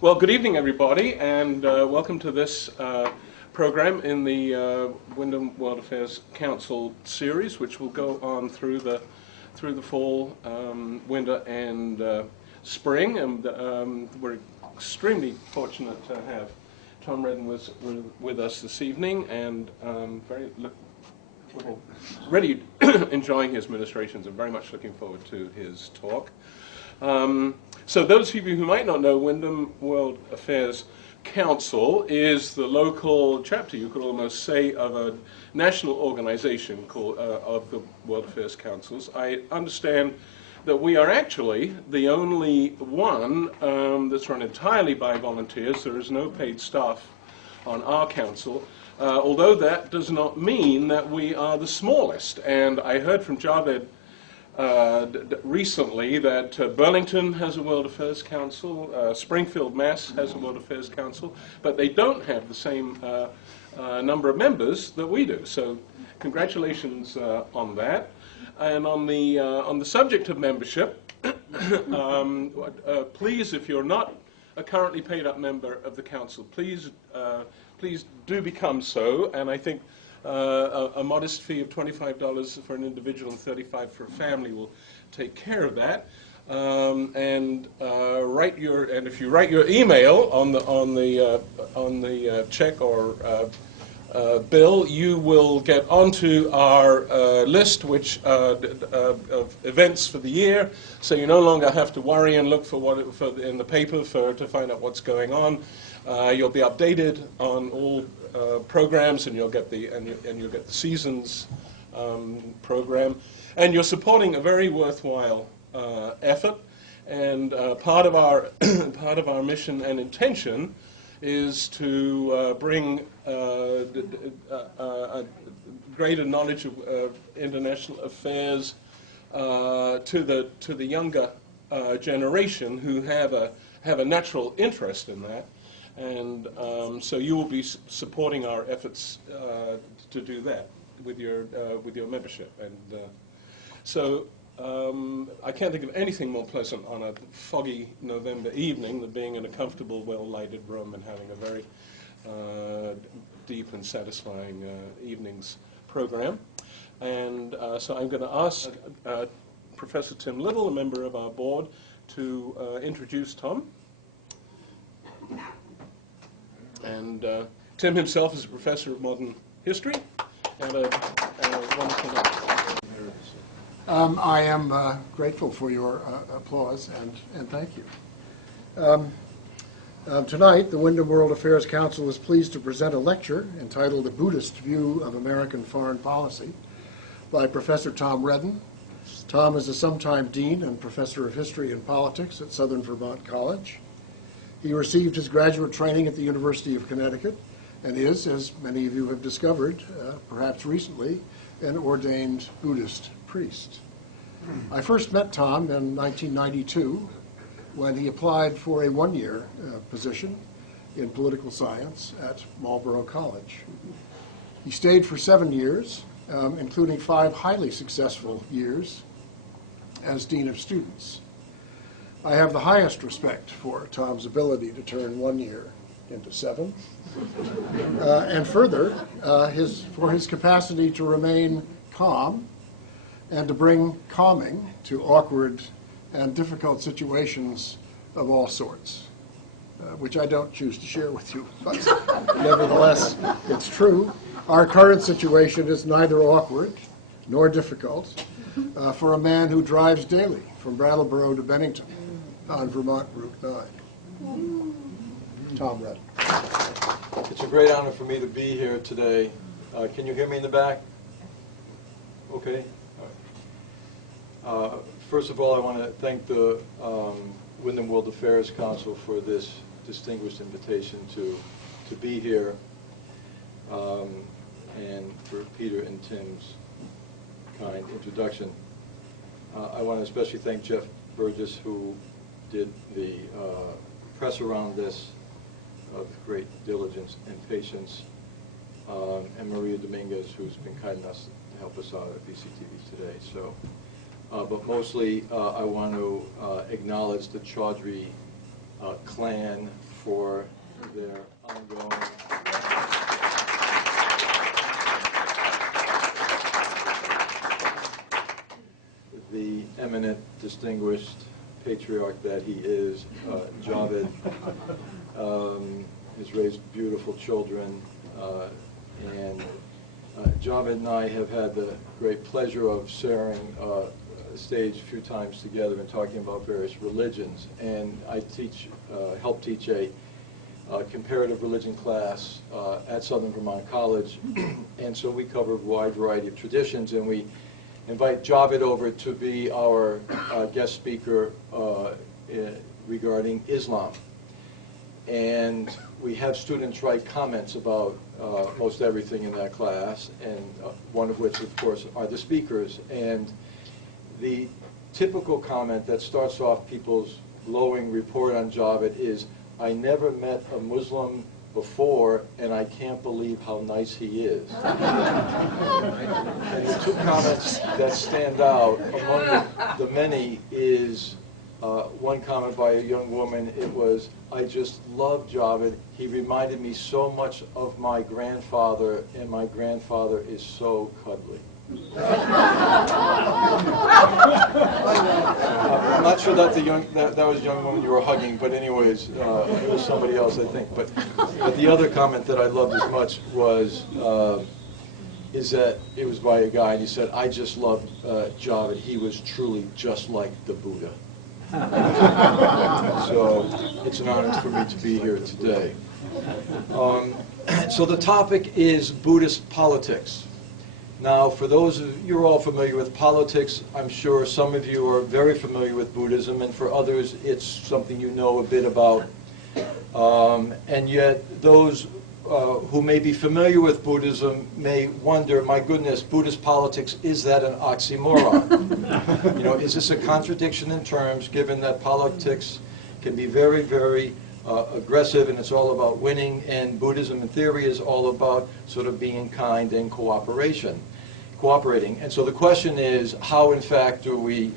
Well, good evening, everybody, and welcome to this program in the Windham World Affairs Council series, which will go on through the fall, winter, and spring. And we're extremely fortunate to have Tom Redden with us this evening, and already enjoying his ministrations and very much looking forward to his talk. So those of you who might not know, Windham World Affairs Council is the local chapter, you could almost say, of a national organization called of the World Affairs Councils. I understand that we are actually the only one that's run entirely by volunteers. There is no paid staff on our council, although that does not mean that we are the smallest. And I heard from Javed recently that Burlington has a World Affairs Council, Springfield, Mass. has a World Affairs Council, but they don't have the same number of members that we do. So congratulations on that. And on the subject of membership, please, if you're not a currently paid up member of the council, please do become so. And I think a modest fee of $25 for an individual and $35 for a family will take care of that. And if you write your email on the check or bill, you will get onto our list of events for the year. So you no longer have to worry and look for in the paper to find out what's going on. You'll be updated on all programs, and you'll get the seasons program, and you're supporting a very worthwhile effort. And part of our mission and intention is to bring a greater knowledge of international affairs to the younger generation who have a natural interest in that. And so you will be supporting our efforts to do that with your membership. And so I can't think of anything more pleasant on a foggy November evening than being in a comfortable, well-lighted room and having a very deep and satisfying evening's program. And so I'm going to ask Professor Tim Little, a member of our board, to introduce Tom. And Tim himself is a professor of modern history and a wonderful man. I am grateful for your applause, and thank you. Tonight, the Windham World Affairs Council is pleased to present a lecture entitled A Buddhist View of American Foreign Policy by Professor Tom Redden. Tom is a sometime dean and professor of history and politics at Southern Vermont College. He received his graduate training at the University of Connecticut and is, as many of you have discovered, perhaps recently, an ordained Buddhist priest. I first met Tom in 1992 when he applied for a one-year position in political science at Marlborough College. He stayed for 7 years, including 5 highly successful years as dean of students. I have the highest respect for Tom's ability to turn 1 year into 7, and further, for his capacity to remain calm and to bring calming to awkward and difficult situations of all sorts, which I don't choose to share with you, but nevertheless, it's true. Our current situation is neither awkward nor difficult for a man who drives daily from Brattleboro to Bennington on Vermont Route 9. Tom Redden. It's a great honor for me to be here today. Can you hear me in the back? Okay. All right. First of all, I want to thank the Windham World Affairs Council for this distinguished invitation to be here, and for Peter and Tim's kind introduction. I want to especially thank Jeff Burgess, who did the press around this of great diligence and patience, and Maria Dominguez, who's been kind enough to help us out at VCTV today. So, but mostly I want to acknowledge the Chaudhry clan for their ongoing the eminent, distinguished patriarch that he is, Javed, has raised beautiful children, and Javed and I have had the great pleasure of sharing stage a few times together and talking about various religions. And I help teach a comparative religion class at Southern Vermont College, and so we cover a wide variety of traditions, and we invite Javed over to be our guest speaker regarding Islam. And we have students write comments about most everything in that class, and one of which, of course, are the speakers. And the typical comment that starts off people's glowing report on Javed is, "I never met a Muslim before, and I can't believe how nice he is." And the two comments that stand out among the many is one comment by a young woman. It was, "I just love Javed. He reminded me so much of my grandfather, and my grandfather is so cuddly." I'm not sure that that was a young woman you were hugging, but anyways, it was somebody else, I think. But the other comment that I loved as much was is that it was by a guy, and he said, "I just loved Javed. He was truly just like the Buddha." So it's an honor for me to be here today. So the topic is Buddhist politics. Now, for those of you, you're all familiar with politics. I'm sure some of you are very familiar with Buddhism, and for others, it's something you know a bit about. And yet, those who may be familiar with Buddhism may wonder, my goodness, Buddhist politics, is that an oxymoron? You know, is this a contradiction in terms, given that politics can be very, very aggressive, and it's all about winning, and Buddhism in theory is all about sort of being kind and cooperating. And so the question is, how in fact do we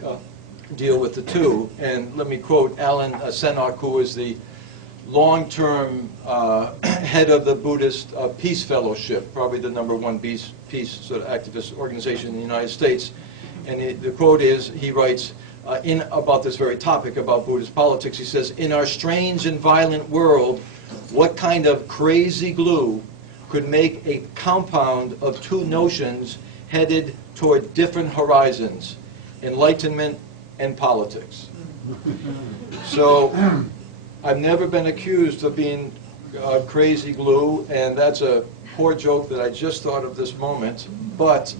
deal with the two? And let me quote Alan Senok, who is the long-term head of the Buddhist Peace Fellowship, probably the #1 peace sort of activist organization in the United States. And the quote is, he writes, about this very topic, about Buddhist politics, he says, "In our strange and violent world, what kind of crazy glue could make a compound of two notions headed toward different horizons, enlightenment and politics?" So I've never been accused of being crazy glue, and that's a poor joke that I just thought of this moment, but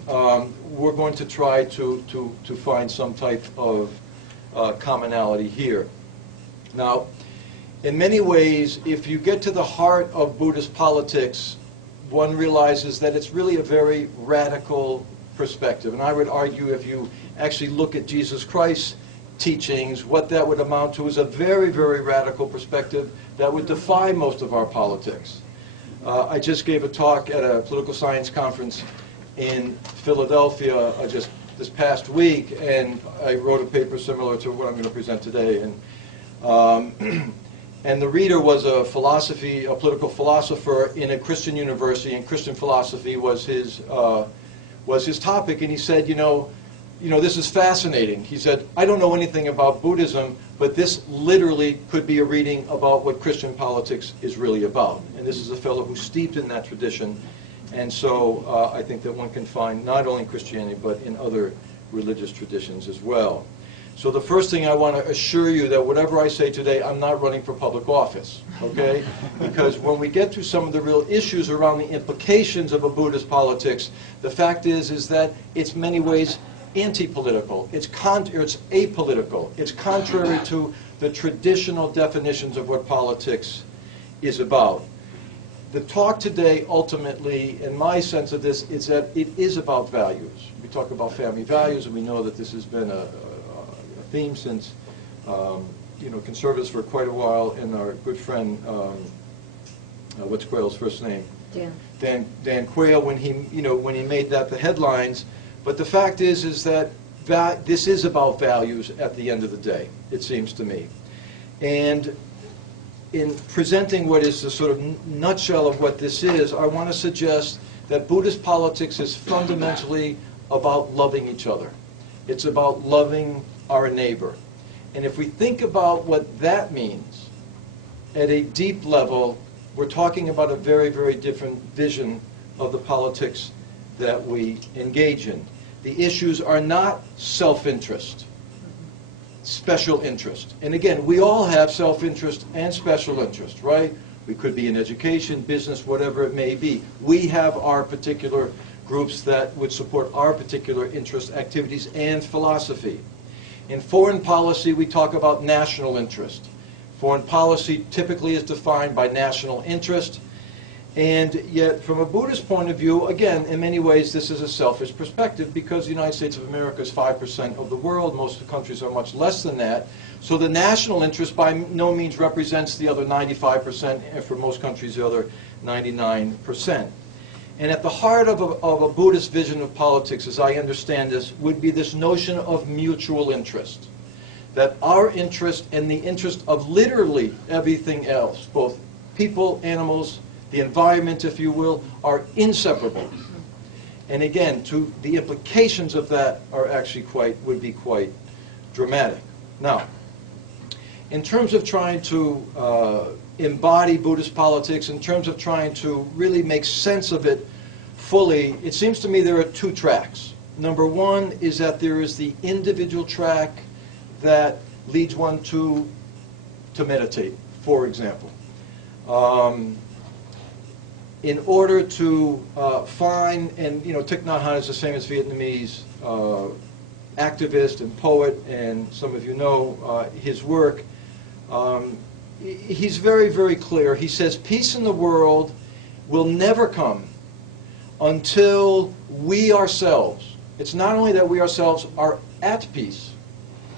we're going to try to find some type of commonality here. Now, in many ways, if you get to the heart of Buddhist politics, one realizes that it's really a very radical perspective. And I would argue, if you actually look at Jesus Christ's teachings, what that would amount to is a very, very radical perspective that would defy most of our politics. I just gave a talk at a political science conference in Philadelphia just this past week, and I wrote a paper similar to what I'm going to present today. And the reader was a political philosopher in a Christian university, and Christian philosophy was his topic. And he said, you know, this is fascinating. He said, "I don't know anything about Buddhism, but this literally could be a reading about what Christian politics is really about." And this is a fellow who's steeped in that tradition. And so I think that one can find not only in Christianity, but in other religious traditions as well. So the first thing I want to assure you that whatever I say today, I'm not running for public office, okay? Because when we get to some of the real issues around the implications of a Buddhist politics, the fact is that it's in many ways anti-political, it's apolitical, it's contrary to the traditional definitions of what politics is about. The talk today, ultimately, in my sense of this, is that it is about values. We talk about family values, and we know that this has been a theme since, conservatives for quite a while, and our good friend, what's Quayle's first name? Dan Quayle, when he made that the headlines. But the fact is that this is about values at the end of the day, it seems to me. And in presenting what is the sort of nutshell of what this is, I want to suggest that Buddhist politics is fundamentally about loving each other. It's about loving our neighbor. And if we think about what that means at a deep level, we're talking about a very, very different vision of the politics that we engage in. The issues are not self-interest, special interest. And again, we all have self-interest and special interest, right? We could be in education, business, whatever it may be. We have our particular groups that would support our particular interest, activities, and philosophy. In foreign policy, we talk about national interest. Foreign policy typically is defined by national interest, and yet from a Buddhist point of view, again, in many ways this is a selfish perspective because the United States of America is 5% of the world. Most of the countries are much less than that. So the national interest by no means represents the other 95%, and for most countries the other 99%. And at the heart of a Buddhist vision of politics, as I understand this, would be this notion of mutual interest. That our interest and the interest of literally everything else, both people, animals, the environment, if you will, are inseparable. And again, the implications of that are actually would be quite dramatic. Now, in terms of trying to embody Buddhist politics, in terms of trying to really make sense of it fully, it seems to me there are two tracks. Number one is that there is the individual track that leads one to meditate, for example. In order to find, and Thich Nhat Hanh is the same as Vietnamese activist and poet, and some of you know his work. He's very, very clear. He says, peace in the world will never come until we ourselves, it's not only that we ourselves are at peace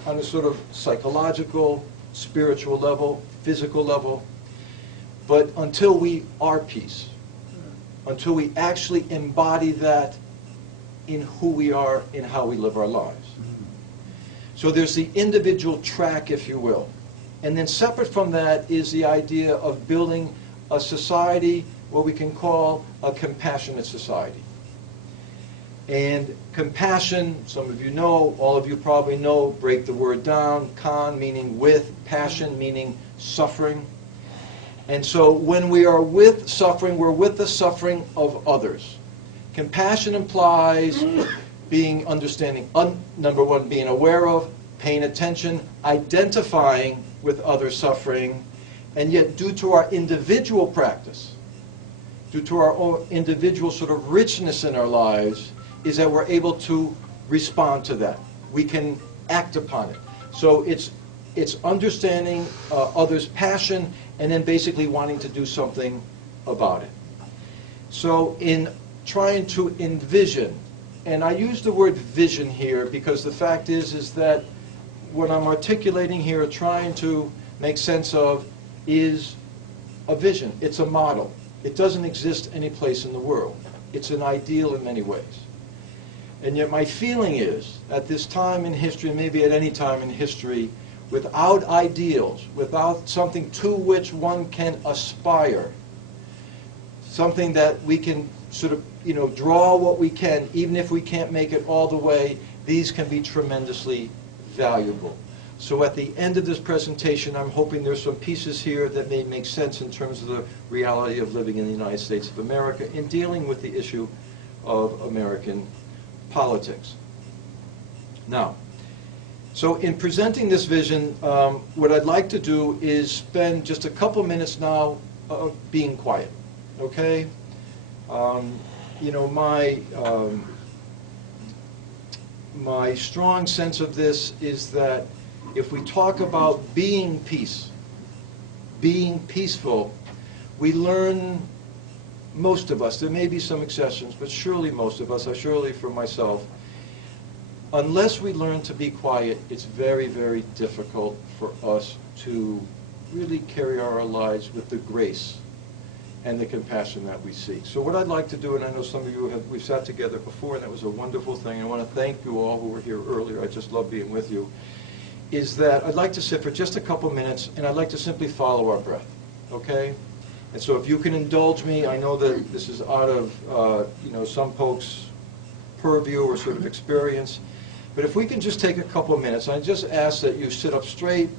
on a sort of psychological, spiritual level, physical level, but until we are peace, until we actually embody that in who we are, in how we live our lives. So there's the individual track, if you will. And then separate from that is the idea of building a society, what we can call a compassionate society. And compassion, some of you know, all of you probably know, break the word down, kan meaning with, passion meaning suffering. And so when we are with suffering, we're with the suffering of others. Compassion implies being understanding, number one, being aware of, paying attention, identifying with other suffering, and yet due to our individual practice, due to our own individual sort of richness in our lives, is that we're able to respond to that. We can act upon it. So it's understanding others' passion and then basically wanting to do something about it. So in trying to envision, and I use the word vision here because the fact is that what I'm articulating here, trying to make sense of, is a vision. It's a model. It doesn't exist any place in the world. It's an ideal in many ways. And yet my feeling is, at this time in history, and maybe at any time in history, without ideals, without something to which one can aspire, something that we can sort of, draw what we can, even if we can't make it all the way, these can be tremendously valuable. So at the end of this presentation, I'm hoping there's some pieces here that may make sense in terms of the reality of living in the United States of America in dealing with the issue of American politics. Now, so in presenting this vision, what I'd like to do is spend just a couple minutes now being quiet, okay? My strong sense of this is that if we talk about being peace, being peaceful, we learn, most of us, there may be some exceptions, but surely most of us, surely for myself, unless we learn to be quiet, it's very, very difficult for us to really carry our lives with the grace and the compassion that we seek. So what I'd like to do, and I know some of you we've sat together before, and that was a wonderful thing. I want to thank you all who were here earlier. I just love being with you. Is that I'd like to sit for just a couple minutes, and I'd like to simply follow our breath. okay? And so if you can indulge me, I know that this is out of, some folks' purview or sort of experience, but if we can just take a couple of minutes, I just ask that you sit up straight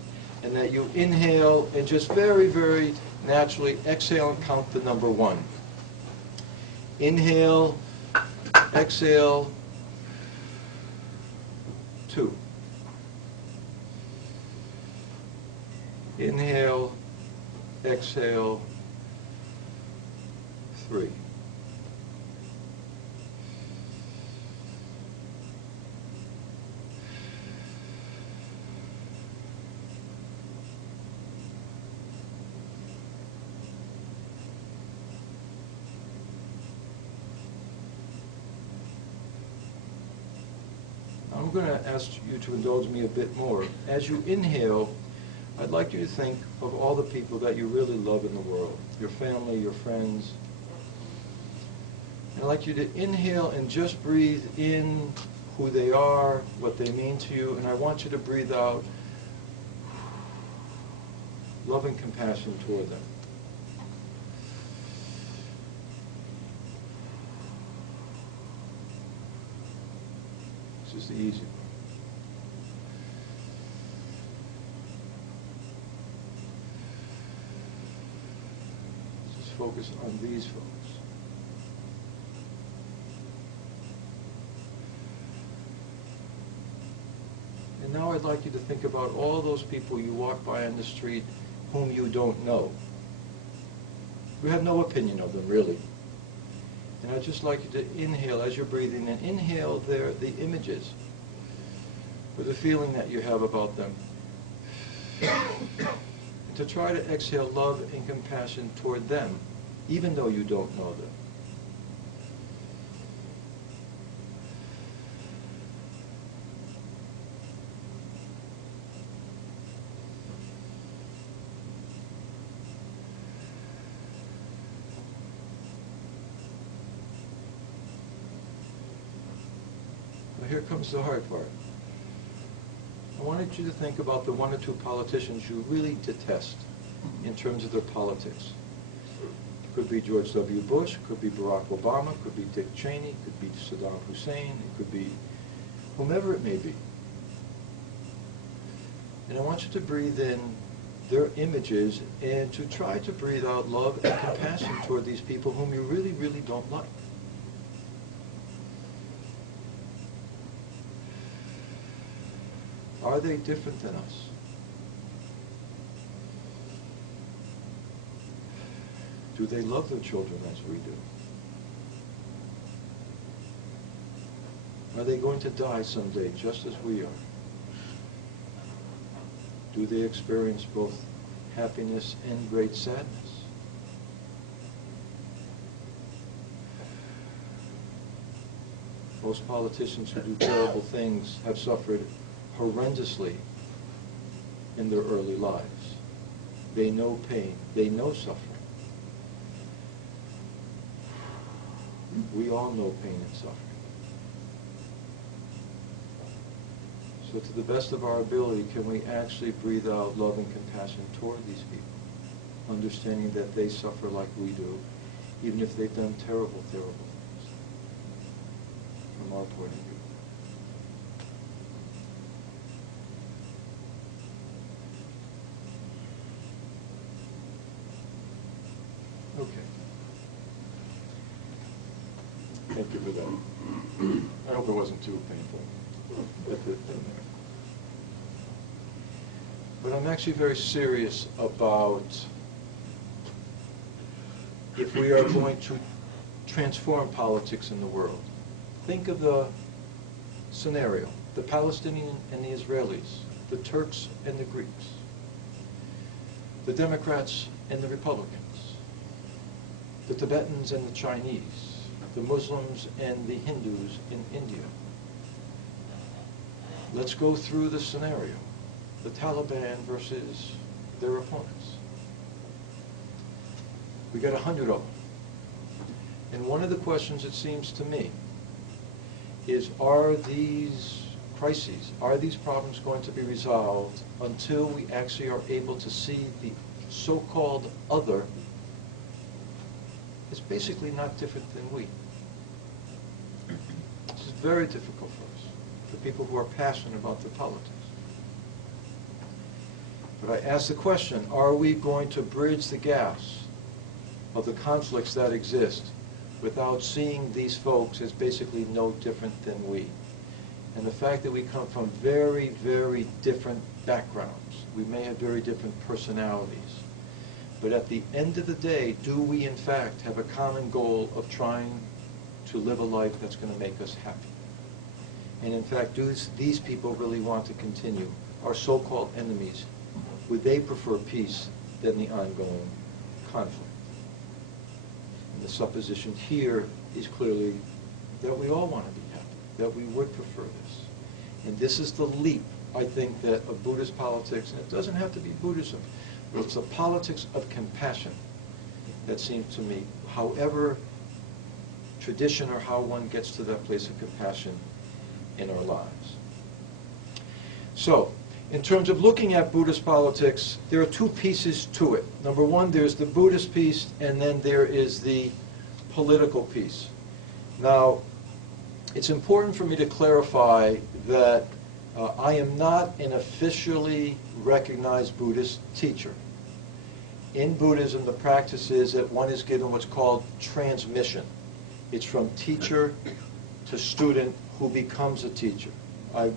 and that you inhale and just very, very naturally exhale and count the number 1. Inhale, exhale, 2. Inhale, exhale, 3. I'm going to ask you to indulge me a bit more. As you inhale, I'd like you to think of all the people that you really love in the world, your family, your friends. And I'd like you to inhale and just breathe in who they are, what they mean to you, and I want you to breathe out love and compassion toward them. This is the easy one. Just focus on these folks. And now I'd like you to think about all those people you walk by on the street whom you don't know. You have no opinion of them, really. And I'd just like you to inhale as you're breathing, and inhale the images or the feeling that you have about them. And to try to exhale love and compassion toward them, even though you don't know them. Here comes the hard part. I wanted you to think about the 1 or 2 politicians you really detest in terms of their politics. It could be George W. Bush, could be Barack Obama, could be Dick Cheney, could be Saddam Hussein, it could be whomever it may be. And I want you to breathe in their images and to try to breathe out love and compassion toward these people whom you really, really don't like. Are they different than us? Do they love their children as we do? Are they going to die someday just as we are? Do they experience both happiness and great sadness? Most politicians who do terrible things have suffered horrendously in their early lives. They know pain. They know suffering. We all know pain and suffering. So to the best of our ability, can we actually breathe out love and compassion toward these people, understanding that they suffer like we do, even if they've done terrible, terrible things from our point of view. Okay. Thank you for that. I hope it wasn't too painful. But I'm actually very serious about if we are going to transform politics in the world. Think of the scenario, the Palestinian and the Israelis, the Turks and the Greeks, the Democrats and the Republicans, the Tibetans and the Chinese, the Muslims and the Hindus in India. Let's go through the scenario. The Taliban versus their opponents. We got 100 of them. And one of the questions, it seems to me, is are these crises, are these problems going to be resolved until we actually are able to see the so-called other is basically not different than we. This is very difficult for us, for people who are passionate about their politics. But I ask the question, are we going to bridge the gaps of the conflicts that exist without seeing these folks as basically no different than we? And the fact that we come from very, very different backgrounds. We may have very different personalities. But at the end of the day, do we in fact have a common goal of trying to live a life that's going to make us happy? And in fact, do these people really want to continue? Our so-called enemies, would they prefer peace than the ongoing conflict? And the supposition here is clearly that we all want to be happy, that we would prefer this. And this is the leap, I think, that of Buddhist politics, and it doesn't have to be Buddhism, but it's a politics of compassion that seems to me, however tradition or how one gets to that place of compassion in our lives. So, in terms of looking at Buddhist politics, there are two pieces to it. Number one, there's the Buddhist piece, and then there is the political piece. Now, it's important for me to clarify that I am not an officially recognized Buddhist teacher. In Buddhism, the practice is that one is given what's called transmission. It's from teacher to student who becomes a teacher. I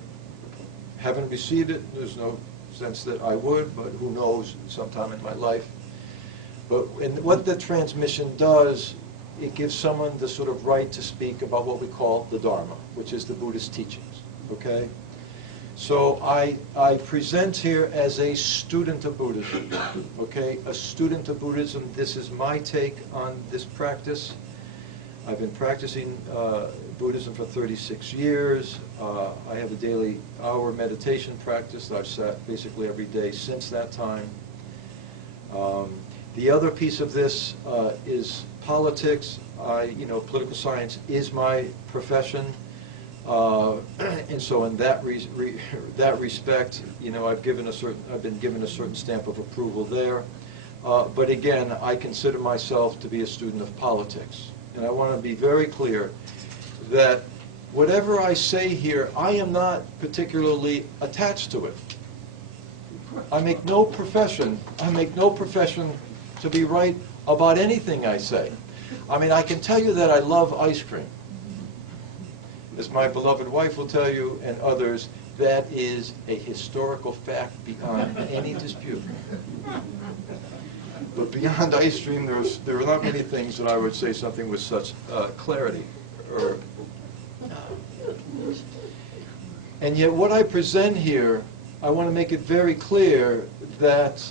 haven't received it. There's no sense that I would, but who knows, sometime in my life. But what the transmission does, it gives someone the sort of right to speak about what we call the Dharma, which is the Buddhist teachings, okay? So I present here as a student of Buddhism, okay? A student of Buddhism. This is my take on this practice. I've been practicing Buddhism for 36 years. I have a daily hour meditation practice that I've sat basically every day since that time. The other piece of this is politics. Political science is my profession. And so in that respect, I've been given a certain stamp of approval there. But again, I consider myself to be a student of politics. And I want to be very clear that whatever I say here, I am not particularly attached to it. I make no profession to be right about anything I say. I mean, I can tell you that I love ice cream. As my beloved wife will tell you, and others, that is a historical fact beyond any dispute. But beyond ice cream, there are not many things that I would say something with such clarity. And yet what I present here, I want to make it very clear that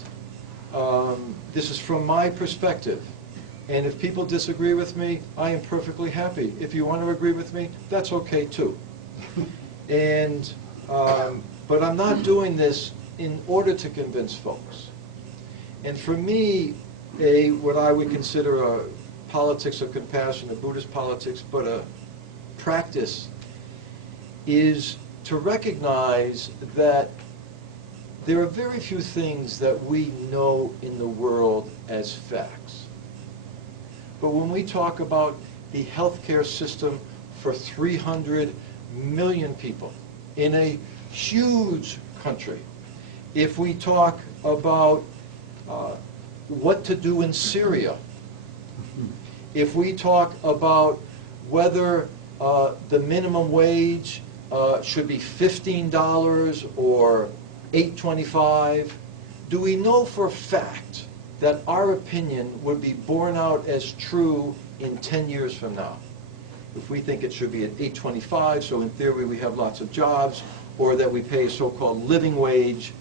this is from my perspective. And if people disagree with me, I am perfectly happy. If you want to agree with me, that's okay too. And but I'm not doing this in order to convince folks. And for me, what I would consider a politics of compassion, a Buddhist politics, but a practice, is to recognize that there are very few things that we know in the world as facts. But when we talk about the healthcare system for 300 million people in a huge country, if we talk about what to do in Syria, if we talk about whether the minimum wage should be $15 or $8.25, do we know for a fact that our opinion would be borne out as true in 10 years from now? If we think it should be at $8.25, so in theory we have lots of jobs, or that we pay a so-called living wage,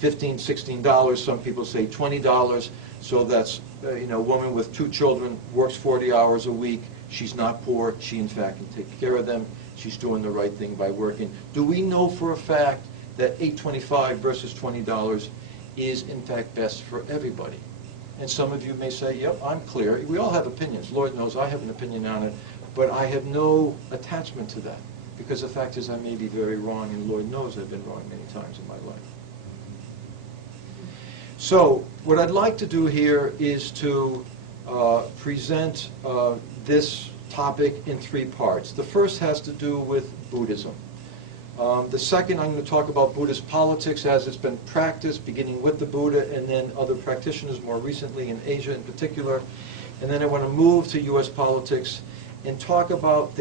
$15, $16, some people say $20, so that's, a woman with 2 children works 40 hours a week, she's not poor, she in fact can take care of them, she's doing the right thing by working. Do we know for a fact that $8.25 versus $20 is in fact best for everybody? And some of you may say, yep, I'm clear. We all have opinions. Lord knows I have an opinion on it, but I have no attachment to that, because the fact is I may be very wrong, and Lord knows I've been wrong many times in my life. So what I'd like to do here is to present this topic in three parts. The first has to do with Buddhism. The second, I'm going to talk about Buddhist politics as it's been practiced, beginning with the Buddha and then other practitioners more recently in Asia in particular. And then I want to move to U.S. politics and talk about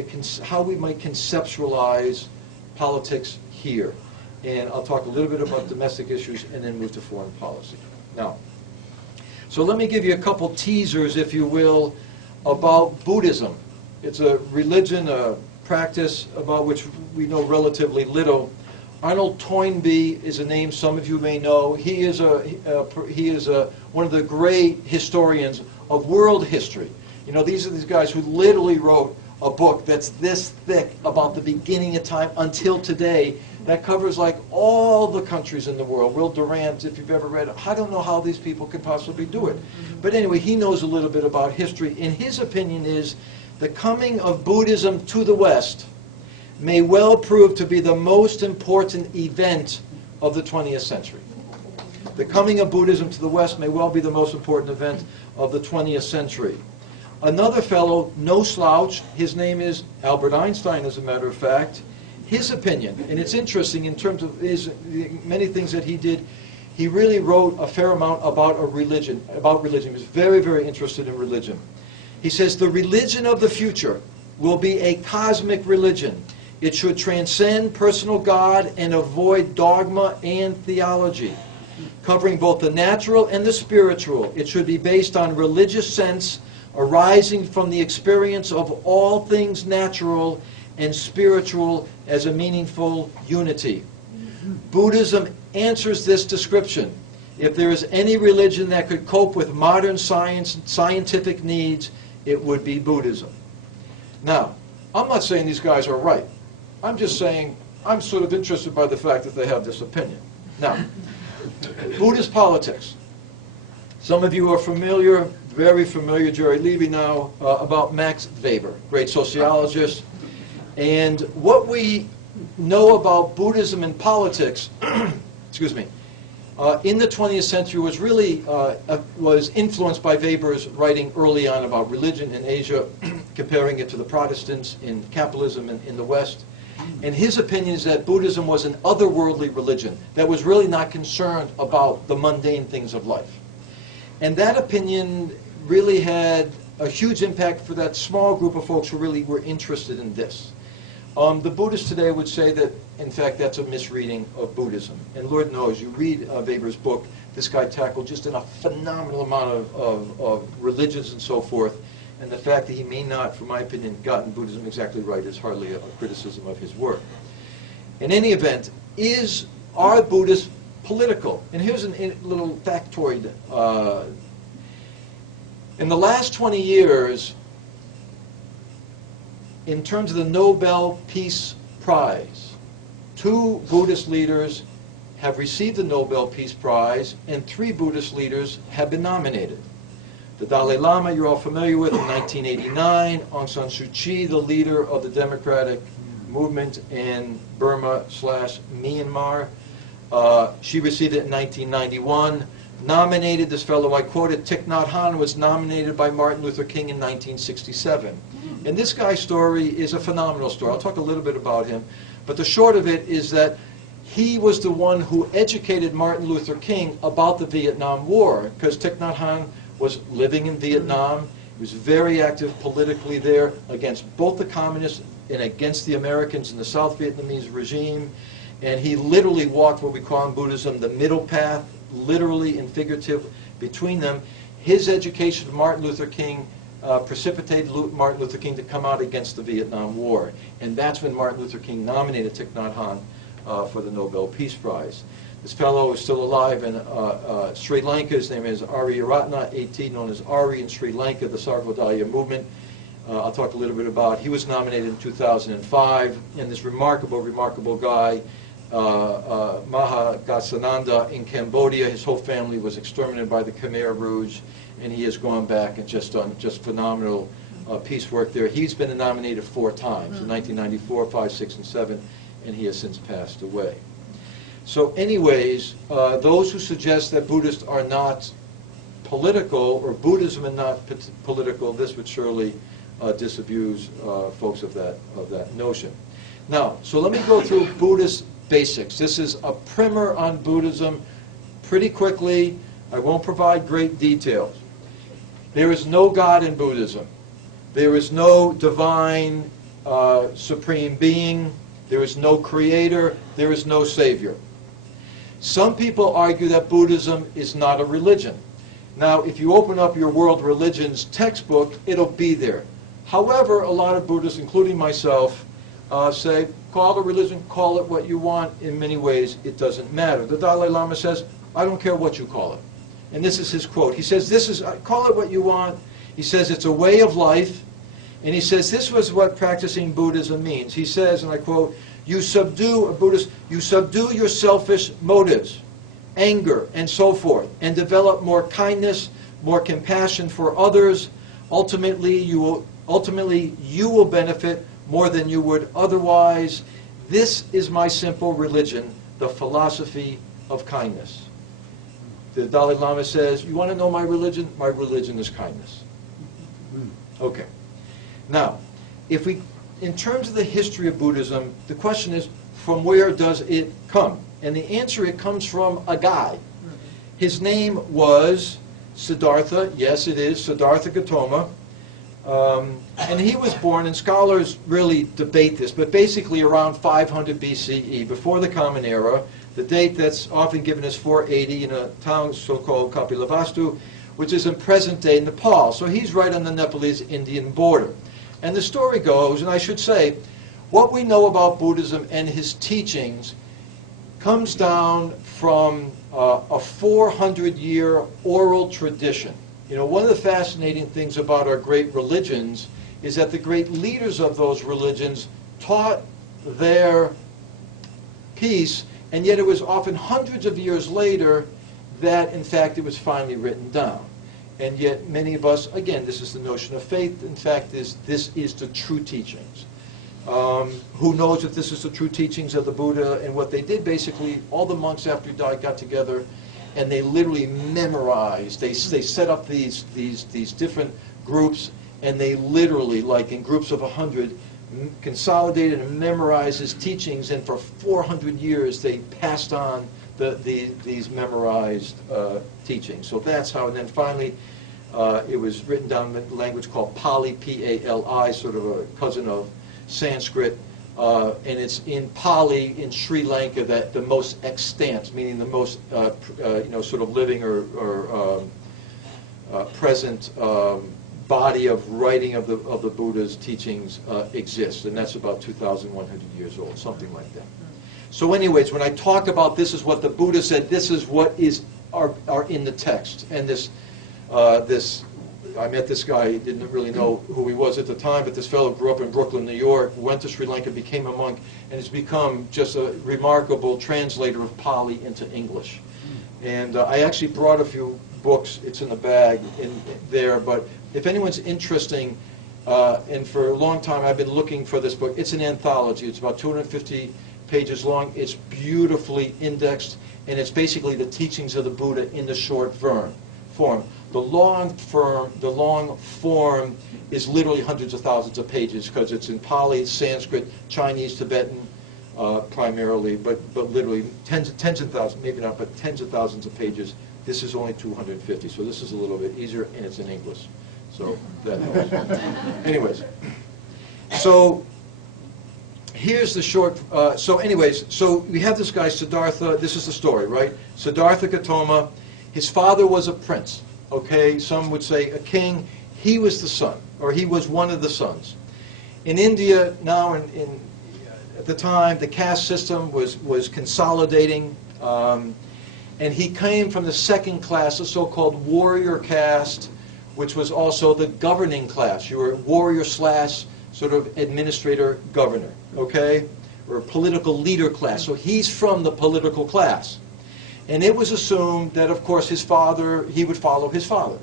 how we might conceptualize politics here. And I'll talk a little bit about domestic issues and then move to foreign policy. Now, so let me give you a couple teasers, if you will, about Buddhism. It's a religion, a practice about which we know relatively little. Arnold Toynbee is a name some of you may know. He is one of the great historians of world history. You know, these are these guys who literally wrote a book that's this thick about the beginning of time until today that covers like all the countries in the world. Will Durant, if you've ever read it, I don't know how these people can possibly do it. But anyway, he knows a little bit about history. And his opinion is the coming of Buddhism to the West may well prove to be the most important event of the 20th century. The coming of Buddhism to the West may well be the most important event of the 20th century. Another fellow, no slouch, his name is Albert Einstein, as a matter of fact. His opinion, and it's interesting in terms of many things that he did, he really wrote a fair amount about religion. He was very, very interested in religion. He says, the religion of the future will be a cosmic religion. It should transcend personal God and avoid dogma and theology. Covering both the natural and the spiritual, it should be based on religious sense arising from the experience of all things natural and spiritual as a meaningful unity. Buddhism answers this description. If there is any religion that could cope with modern science and scientific needs, it would be Buddhism. Now, I'm not saying these guys are right. I'm just saying I'm sort of interested by the fact that they have this opinion. Now, Buddhist politics. Some of you are familiar, very familiar, Jerry Levy now, about Max Weber, great sociologist. And what we know about Buddhism and politics, excuse me, in the 20th century was really was influenced by Weber's writing early on about religion in Asia, comparing it to the Protestants in capitalism in the West. And his opinion is that Buddhism was an otherworldly religion that was really not concerned about the mundane things of life. And that opinion really had a huge impact for that small group of folks who really were interested in this. The Buddhists today would say that, in fact, that's a misreading of Buddhism. And Lord knows, you read Weber's book, this guy tackled just in a phenomenal amount of religions and so forth. And the fact that he may not, for my opinion, gotten Buddhism exactly right is hardly a criticism of his work. In any event, are Buddhists political? And here's a little factoid. In the last 20 years, in terms of the Nobel Peace Prize, 2 Buddhist leaders have received the Nobel Peace Prize, and 3 Buddhist leaders have been nominated. The Dalai Lama, you're all familiar with, in 1989. Aung San Suu Kyi, the leader of the democratic movement in Burma/Myanmar. She received it in 1991. Nominated, this fellow I quoted, Thich Nhat Hanh, was nominated by Martin Luther King in 1967. And this guy's story is a phenomenal story. I'll talk a little bit about him. But the short of it is that he was the one who educated Martin Luther King about the Vietnam War, because Thich Nhat Hanh was living in Vietnam. He was very active politically there against both the communists and against the Americans in the South Vietnamese regime. And he literally walked what we call in Buddhism the middle path, literally and figurative, between them. His education of Martin Luther King precipitated Martin Luther King to come out against the Vietnam War. And that's when Martin Luther King nominated Thich Nhat Hanh for the Nobel Peace Prize. This fellow is still alive in Sri Lanka. His name is Aryaratna, A.T., known as Ari in Sri Lanka, the Sarvodaya movement. I'll talk a little bit about. He was nominated in 2005, and this remarkable, remarkable guy, Maha Ghasananda in Cambodia. His whole family was exterminated by the Khmer Rouge, and he has gone back and just done just phenomenal peace work there. He's been nominated 4 times, in 1994, 5, 6, and 7, and he has since passed away. So anyways, those who suggest that Buddhists are not political, or Buddhism is not political, this would surely disabuse folks of that notion. Now, so let me go through Buddhist basics. This is a primer on Buddhism pretty quickly. I won't provide great details. There is no God in Buddhism. There is no divine supreme being. There is no creator. There is no savior. Some people argue that Buddhism is not a religion. Now, if you open up your world religions textbook, it'll be there. However, a lot of Buddhists, including myself, say, call it a religion, call it what you want. In many ways, it doesn't matter. The Dalai Lama says, I don't care what you call it. And this is his quote. He says, call it what you want. He says, it's a way of life. And he says, this was what practicing Buddhism means. He says, and I quote, you subdue your selfish motives, anger, and so forth, and develop more kindness, more compassion for others. Ultimately, you will benefit more than you would otherwise. This is my simple religion, the philosophy of kindness. The Dalai Lama says, you want to know my religion? My religion is kindness. Okay. Now, in terms of the history of Buddhism, the question is, from where does it come? And the answer, it comes from a guy. His name was Siddhartha. Yes, it is, Siddhartha Gautama. And he was born, and scholars really debate this, but basically around 500 BCE, before the Common Era. The date that's often given is 480 in a town so-called Kapilavastu, which is in present-day Nepal. So he's right on the Nepalese-Indian border. And the story goes, and I should say, what we know about Buddhism and his teachings comes down from a 400-year oral tradition. You know, one of the fascinating things about our great religions is that the great leaders of those religions taught their piece, and yet it was often hundreds of years later that, in fact, it was finally written down. And yet many of us, again, this is the notion of faith, in fact, this is the true teachings. Who knows if this is the true teachings of the Buddha? And what they did, basically, all the monks after he died got together, and they literally memorized. They set up these different groups, and they literally, like in groups of 100, consolidated and memorized his teachings, and for 400 years they passed on these memorized teachings. So that's how, and then finally it was written down in a language called Pali, P-A-L-I, sort of a cousin of Sanskrit, and it's in Pali in Sri Lanka that the most extant, meaning the most sort of living or present body of writing of the Buddha's teachings exists, and that's about 2,100 years old, something like that. So anyways, when I talk about this is what the Buddha said, this is what are in the text. And I met this guy, he didn't really know who he was at the time, but this fellow grew up in Brooklyn, New York, went to Sri Lanka, became a monk, and has become just a remarkable translator of Pali into English. And I actually brought a few books, it's in the bag in there, but if anyone's interesting, and for a long time I've been looking for this book, it's an anthology, it's about 250 pages long, it's beautifully indexed, and it's basically the teachings of the Buddha in the short form. The long form is literally hundreds of thousands of pages because it's in Pali, Sanskrit, Chinese, Tibetan primarily, but literally tens of thousands, maybe not, but tens of thousands of pages. This is only 250, so this is a little bit easier, and it's in English. So that helps. Anyways, so here's the short, so we have this guy, Siddhartha, this is the story, right? Siddhartha Gautama, his father was a prince, okay? Some would say a king. He was the son, or he was one of the sons. In India, now at the time, the caste system was consolidating, and he came from the second class, the so-called warrior caste, which was also the governing class. You were warrior / sort of administrator governor, okay? Or political leader class. So he's from the political class. And it was assumed that, of course, he would follow his father.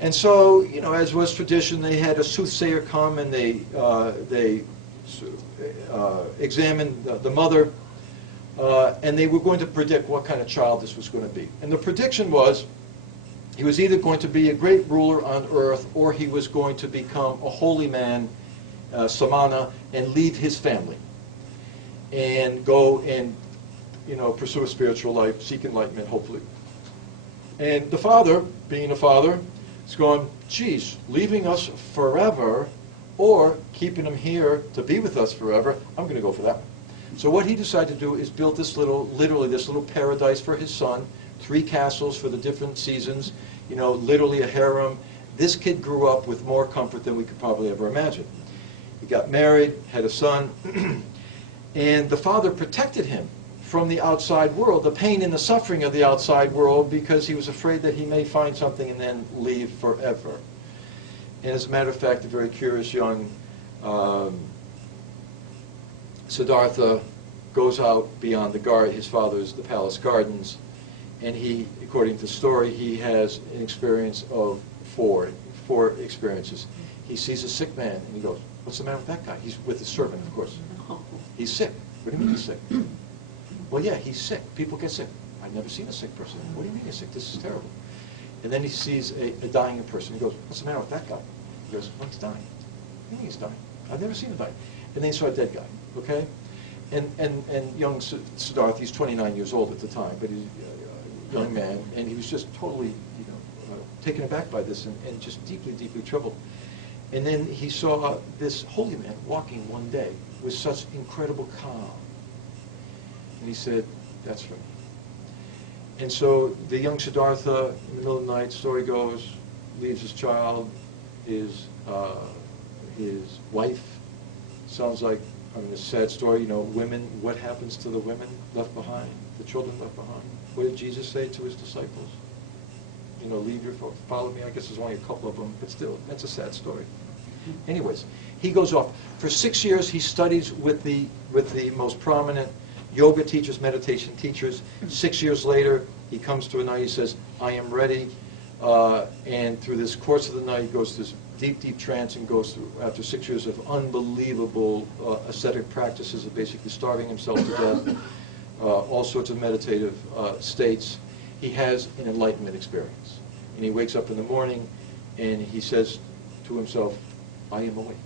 And so, you know, as was tradition, they had a soothsayer come and they examined the mother. and they were going to predict what kind of child this was going to be. And the prediction was he was either going to be a great ruler on earth, or he was going to become a holy man, samana, and leave his family and go and pursue a spiritual life, seek enlightenment, hopefully. And the father, being a father, is going, geez, leaving us forever or keeping him here to be with us forever, I'm going to go for that one. So what he decided to do is build this literally this little paradise for his son, 3 castles for the different seasons, literally a harem. This kid grew up with more comfort than we could probably ever imagine. He got married, had a son, and the father protected him from the outside world, the pain and the suffering of the outside world, because he was afraid that he may find something and then leave forever. And as a matter of fact, a very curious young Siddhartha goes out beyond the palace gardens, and he, according to the story, he has an experience of four experiences. He sees a sick man, and he goes, what's the matter with that guy? He's with his servant, of course. He's sick. What do you mean he's sick? Well, yeah, he's sick. People get sick. I've never seen a sick person. What do you mean he's sick? This is terrible. And then he sees a dying person. He goes, what's the matter with that guy? He goes, well, he's dying. What do you mean he's dying? I've never seen him die. And then he saw a dead guy, okay? And young Siddhartha, he's 29 years old at the time, but he's a young man, and he was just totally, taken aback by this and just deeply, deeply troubled. And then he saw this holy man walking one day with such incredible calm. And he said, that's for me. And so the young Siddhartha, in the middle of the night, story goes, leaves his child, his wife. Sounds like, a sad story, women, what happens to the women left behind, the children left behind? What did Jesus say to his disciples? Leave your folks, follow me. I guess there's only a couple of them, but still, that's a sad story. Anyways, he goes off. For 6 years, he studies with the most prominent yoga teachers, meditation teachers. 6 years later, he comes to a night, he says, I am ready. And through this course of the night, he goes to this deep, deep trance and goes through, after 6 years of unbelievable ascetic practices of basically starving himself to death, all sorts of meditative states, he has an enlightenment experience. And he wakes up in the morning and he says to himself, I am awake.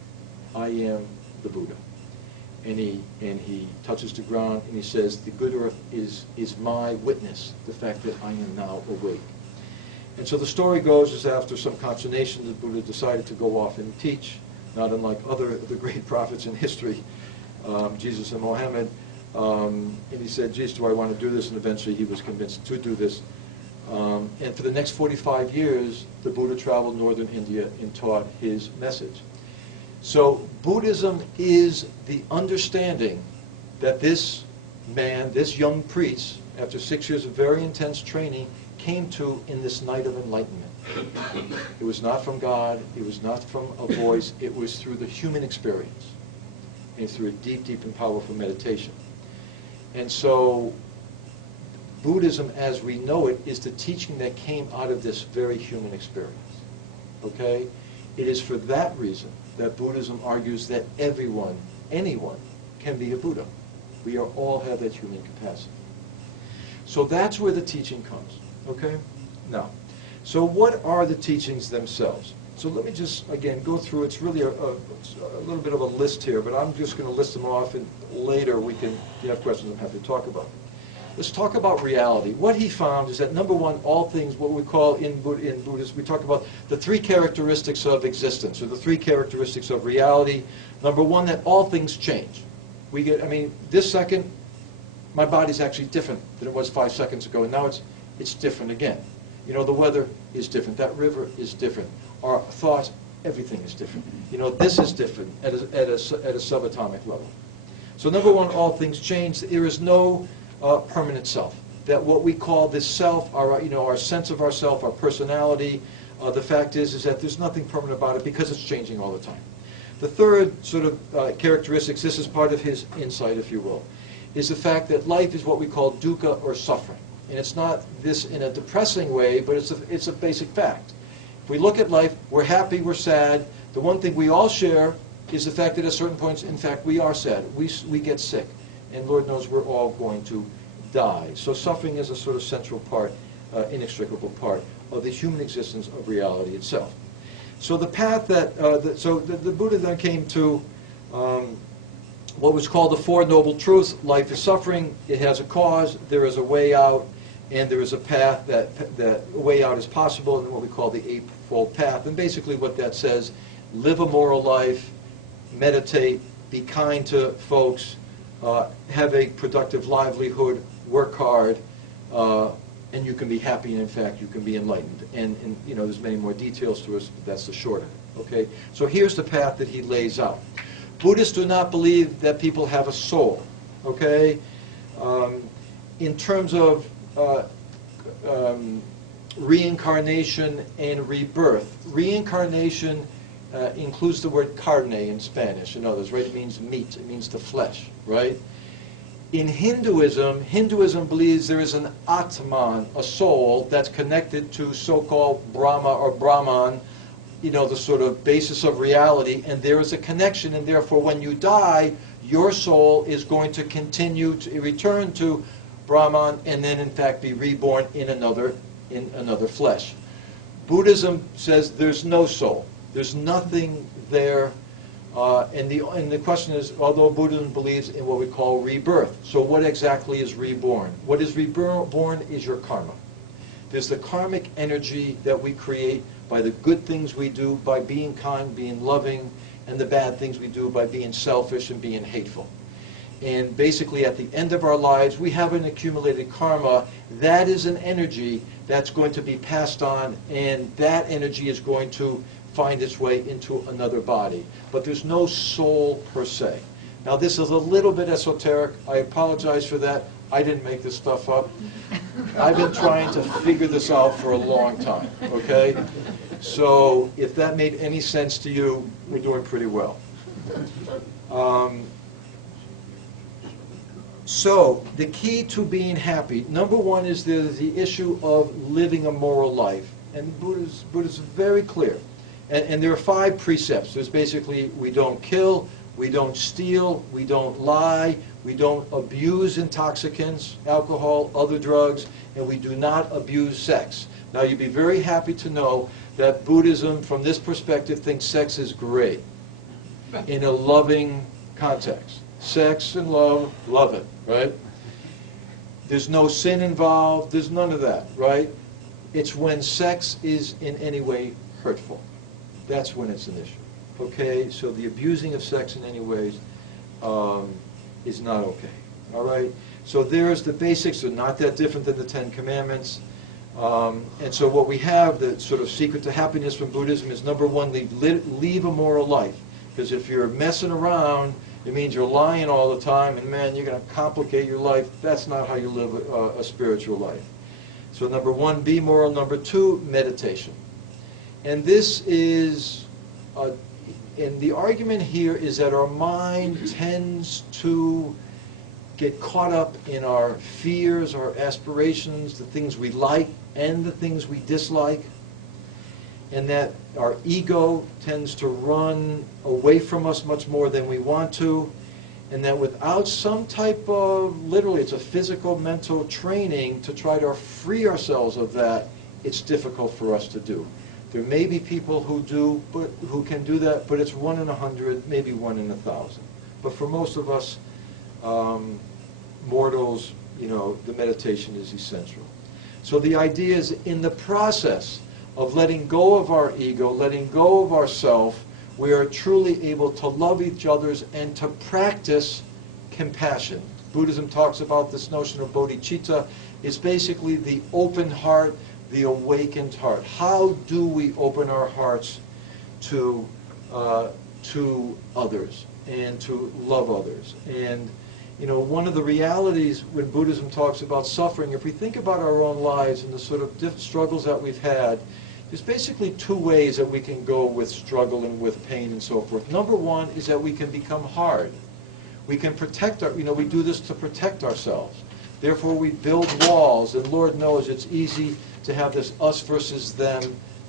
I am the Buddha. And he touches the ground and he says, the good earth is my witness, the fact that I am now awake. And so the story goes is after some consternation, the Buddha decided to go off and teach, not unlike the great prophets in history, Jesus and Mohammed. And he said, geez, do I want to do this? And eventually he was convinced to do this. And for the next 45 years, the Buddha traveled northern India and taught his message. So Buddhism is the understanding that this man, this young priest, after 6 years of very intense training, came to in this night of enlightenment. It was not from God, it was not from a voice, it was through the human experience, and through a deep, deep and powerful meditation. And so Buddhism as we know it is the teaching that came out of this very human experience. Okay? It is for that reason that Buddhism argues that everyone, anyone, can be a Buddha. We all have that human capacity. So that's where the teaching comes. Okay? Now, so what are the teachings themselves? So let me just, again, go through. It's really a little bit of a list here, but I'm just going to list them off, and later we can, if you have questions, I'm happy to talk about. Let's talk about reality. What he found is that, number one, all things, what we call in Buddhism, we talk about the 3 characteristics of existence, or the 3 characteristics of reality. Number one, that all things change. This second, my body's actually different than it was 5 seconds ago, and now it's different again. The weather is different. That river is different. Our thoughts, everything is different. This is different at a subatomic level. So number one, all things change. There is no permanent self. That what we call this self, our sense of ourself, our personality, the fact is that there's nothing permanent about it because it's changing all the time. The third sort of characteristics, this is part of his insight, if you will, is the fact that life is what we call dukkha, or suffering. And it's not this in a depressing way, but it's a basic fact. If we look at life, we're happy, we're sad. The one thing we all share is the fact that at certain points, in fact, we are sad. We get sick. and Lord knows we're all going to die. So suffering is a sort of central part, inextricable part of the human existence of reality itself. So the path that, the Buddha then came to what was called the Four Noble Truths. Life is suffering, it has a cause, there is a way out, and there is a path that a way out is possible, and what we call the Eightfold Path. And basically what that says, live a moral life, meditate, be kind to folks, have a productive livelihood, work hard, and you can be happy, and in fact, you can be enlightened. And you know, there's many more details to us, but that's the short of it, okay? So here's the path that he lays out. Buddhists do not believe that people have a soul, okay? In terms of reincarnation and rebirth, reincarnation includes the word carne in Spanish, in others, right? It means meat, it means the flesh, right? In Hinduism, Hinduism believes there is an Atman, a soul, that's connected to so-called Brahma or Brahman, you know, the sort of basis of reality, and there is a connection, and therefore when you die, your soul is going to continue to return to Brahman and then in fact be reborn in another flesh. Buddhism says there's no soul. There's nothing there. And the question is, although Buddhism believes in what we call rebirth, so what exactly is reborn? What is reborn is your karma. There's the karmic energy that we create by the good things we do, by being kind, being loving, and the bad things we do by being selfish and being hateful. And basically at the end of our lives, we have an accumulated karma. That is an energy that's going to be passed on, and that energy is going to find its way into another body. But there's no soul per se. Now this is a little bit esoteric. I apologize for that. I didn't make this stuff up. I've been trying to figure this out for a long time, okay? So if that made any sense to you, we're doing pretty well. So the key to being happy, number one, is the issue of living a moral life. And Buddhism is very clear. And there are 5 precepts. There's basically, we don't kill, we don't steal, we don't lie, we don't abuse intoxicants, alcohol, other drugs, and we do not abuse sex. Now you'd be very happy to know that Buddhism, from this perspective, thinks sex is great in a loving context. Sex and love it, right? There's no sin involved, there's none of that, right? It's when sex is in any way hurtful. That's when it's an issue, okay? So the abusing of sex in any ways is not okay, all right? So there's the basics. They're not that different than the 10 Commandments. And so what we have, the sort of secret to happiness from Buddhism is, number one, leave a moral life. Because if you're messing around, it means you're lying all the time, and man, you're going to complicate your life. That's not how you live a spiritual life. So number one, be moral. Number two, meditation. And this is, and the argument here is that our mind tends to get caught up in our fears, our aspirations, the things we like and the things we dislike, and that our ego tends to run away from us much more than we want to, and that without some type of, literally it's a physical, mental training to try to free ourselves of that, it's difficult for us to do. There may be people who do, but who can do that, but it's 1 in 100, maybe 1 in 1,000. But for most of us mortals, you know, the meditation is essential. So the idea is, in the process of letting go of our ego, letting go of ourself, we are truly able to love each other and to practice compassion. Buddhism talks about this notion of bodhicitta. It's basically the open heart, the awakened heart. How do we open our hearts to others and to love others? And you know, one of the realities when Buddhism talks about suffering, if we think about our own lives and the sort of struggles that we've had, there's basically 2 ways that we can go with struggle and with pain and so forth. Number one is that we can become hard. We can protect we do this to protect ourselves. Therefore we build walls, and Lord knows it's easy to have this us versus them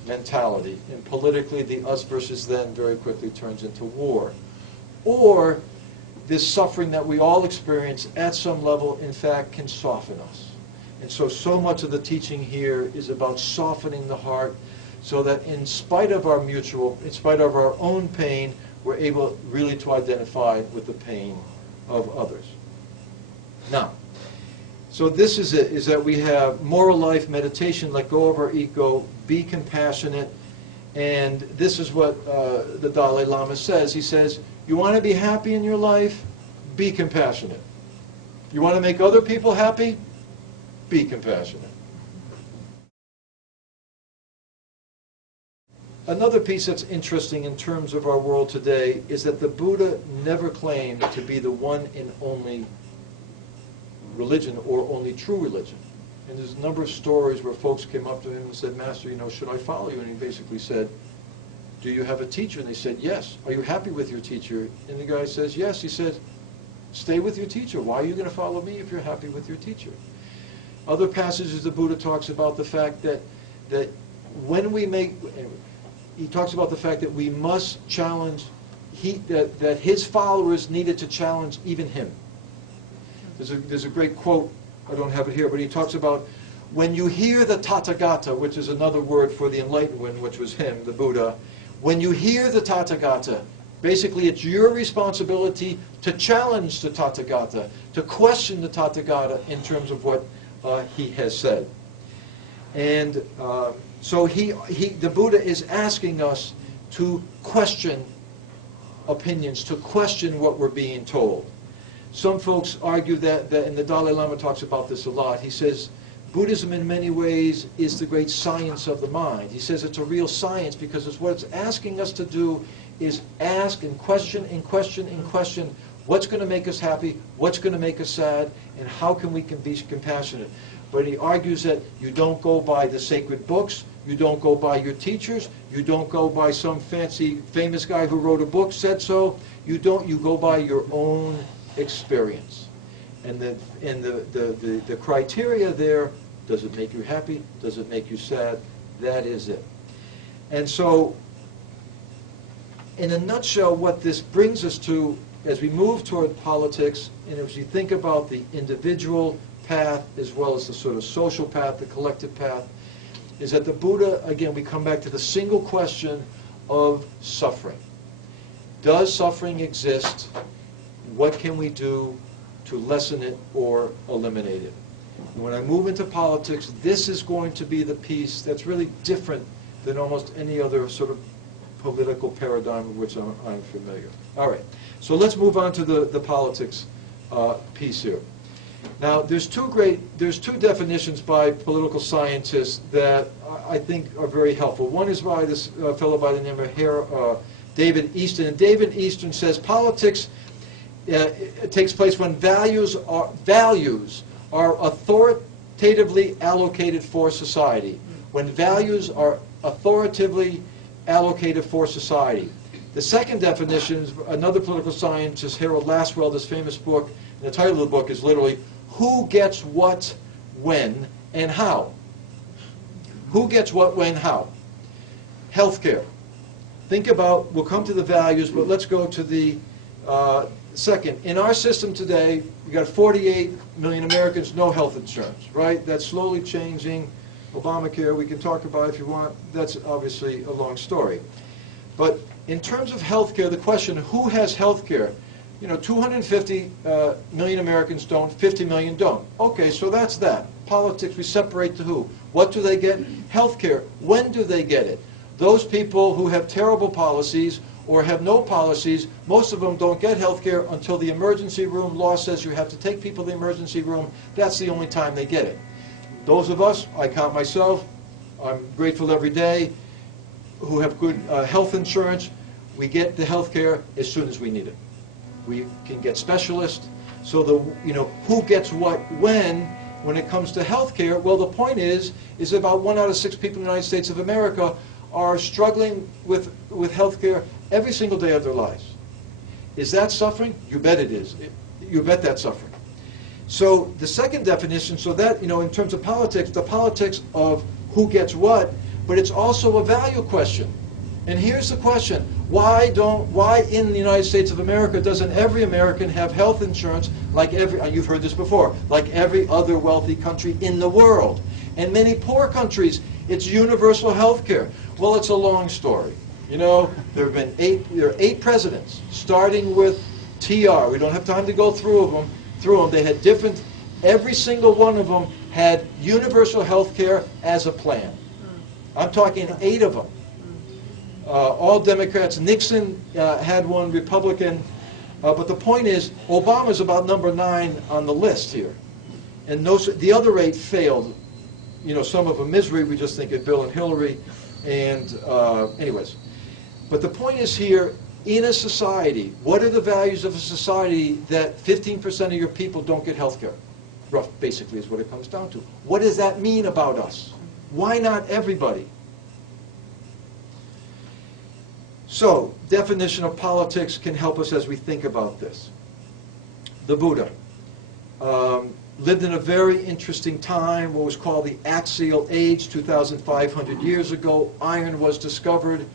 mentality. And politically, the us versus them very quickly turns into war. Or this suffering that we all experience at some level, in fact, can soften us. And so much of the teaching here is about softening the heart so that in spite of our in spite of our own pain, we're able really to identify with the pain of others. Now, so this is it, is that we have moral life, meditation, let go of our ego, be compassionate, and this is what the Dalai Lama says. He says, you want to be happy in your life? Be compassionate. You want to make other people happy? Be compassionate. Another piece that's interesting in terms of our world today is that the Buddha never claimed to be the one and only religion or only true religion. And there's a number of stories where folks came up to him and said, Master, you know, should I follow you? And he basically said, do you have a teacher? And they said, yes. Are you happy with your teacher? And the guy says, yes. He said, stay with your teacher. Why are you going to follow me if you're happy with your teacher? Other passages the Buddha talks about the fact that when we make, he talks about the fact that we must challenge, that his followers needed to challenge even him. There's a great quote, I don't have it here, but he talks about when you hear the Tathagata, which is another word for the enlightened one, which was him, the Buddha, when you hear the Tathagata, basically it's your responsibility to challenge the Tathagata, to question the Tathagata in terms of what he has said. And so the Buddha is asking us to question opinions, to question what we're being told. Some folks argue that, and the Dalai Lama talks about this a lot. He says, Buddhism in many ways is the great science of the mind. He says it's a real science because what it's asking us to do is ask and question and question and question what's going to make us happy, what's going to make us sad, and how can we be compassionate. But he argues that you don't go by the sacred books, you don't go by your teachers, you don't go by some fancy famous guy who wrote a book said so, you go by your own experience. And the criteria there, does it make you happy? Does it make you sad? That is it. And so, in a nutshell, what this brings us to, as we move toward politics, and as we think about the individual path as well as the sort of social path, the collective path, is that the Buddha, again, we come back to the single question of suffering. Does suffering exist? What can we do to lessen it or eliminate it? And when I move into politics, this is going to be the piece that's really different than almost any other sort of political paradigm with which I'm familiar. All right, so let's move on to the politics piece here. Now, there's two definitions by political scientists that I think are very helpful. One is by this fellow by the name of David Easton, and David Easton says politics it takes place when values are authoritatively allocated for society. When values are authoritatively allocated for society. The second definition is another political scientist, Harold Lasswell, this famous book, and the title of the book is literally, Who Gets What, When, and How? Who gets what, when, how? Healthcare. Think about, we'll come to the values, but let's go to the second. In our system today, we've got 48 million Americans, no health insurance, right? That's slowly changing. Obamacare, we can talk about if you want. That's obviously a long story. But in terms of health care, the question, who has health care? You know, 250 million Americans don't, 50 million don't. Okay, so that's that. Politics, we separate the who. What do they get? Health care. When do they get it? Those people who have terrible policies or have no policies, most of them don't get health care until the emergency room. Law says you have to take people to the emergency room. That's the only time they get it. Those of us, I count myself, I'm grateful every day, who have good health insurance, we get the health care as soon as we need it. We can get specialists. So who gets what when it comes to health care? Well, the point is about 1 out of 6 people in the United States of America are struggling with health care every single day of their lives. Is that suffering? You bet it is. You bet that's suffering. So the second definition, so that, in terms of politics, the politics of who gets what, but it's also a value question. And here's the question: why in the United States of America doesn't every American have health insurance like you've heard this before, like every other wealthy country in the world? And many poor countries, it's universal health care. Well, it's a long story. You know, there are 8 presidents, starting with TR. We don't have time to go through them. They had different, every single one of them had universal health care as a plan. I'm talking 8 of them. All Democrats. Nixon had one, Republican. But the point is, Obama's about number 9 on the list here. And the other 8 failed. You know, some of them misery. We just think of Bill and Hillary. And anyways. But the point is here, in a society, what are the values of a society that 15% of your people don't get health care? Rough, basically, is what it comes down to. What does that mean about us? Why not everybody? So, definition of politics can help us as we think about this. The Buddha lived in a very interesting time, what was called the Axial Age, 2,500 years ago. Iron was discovered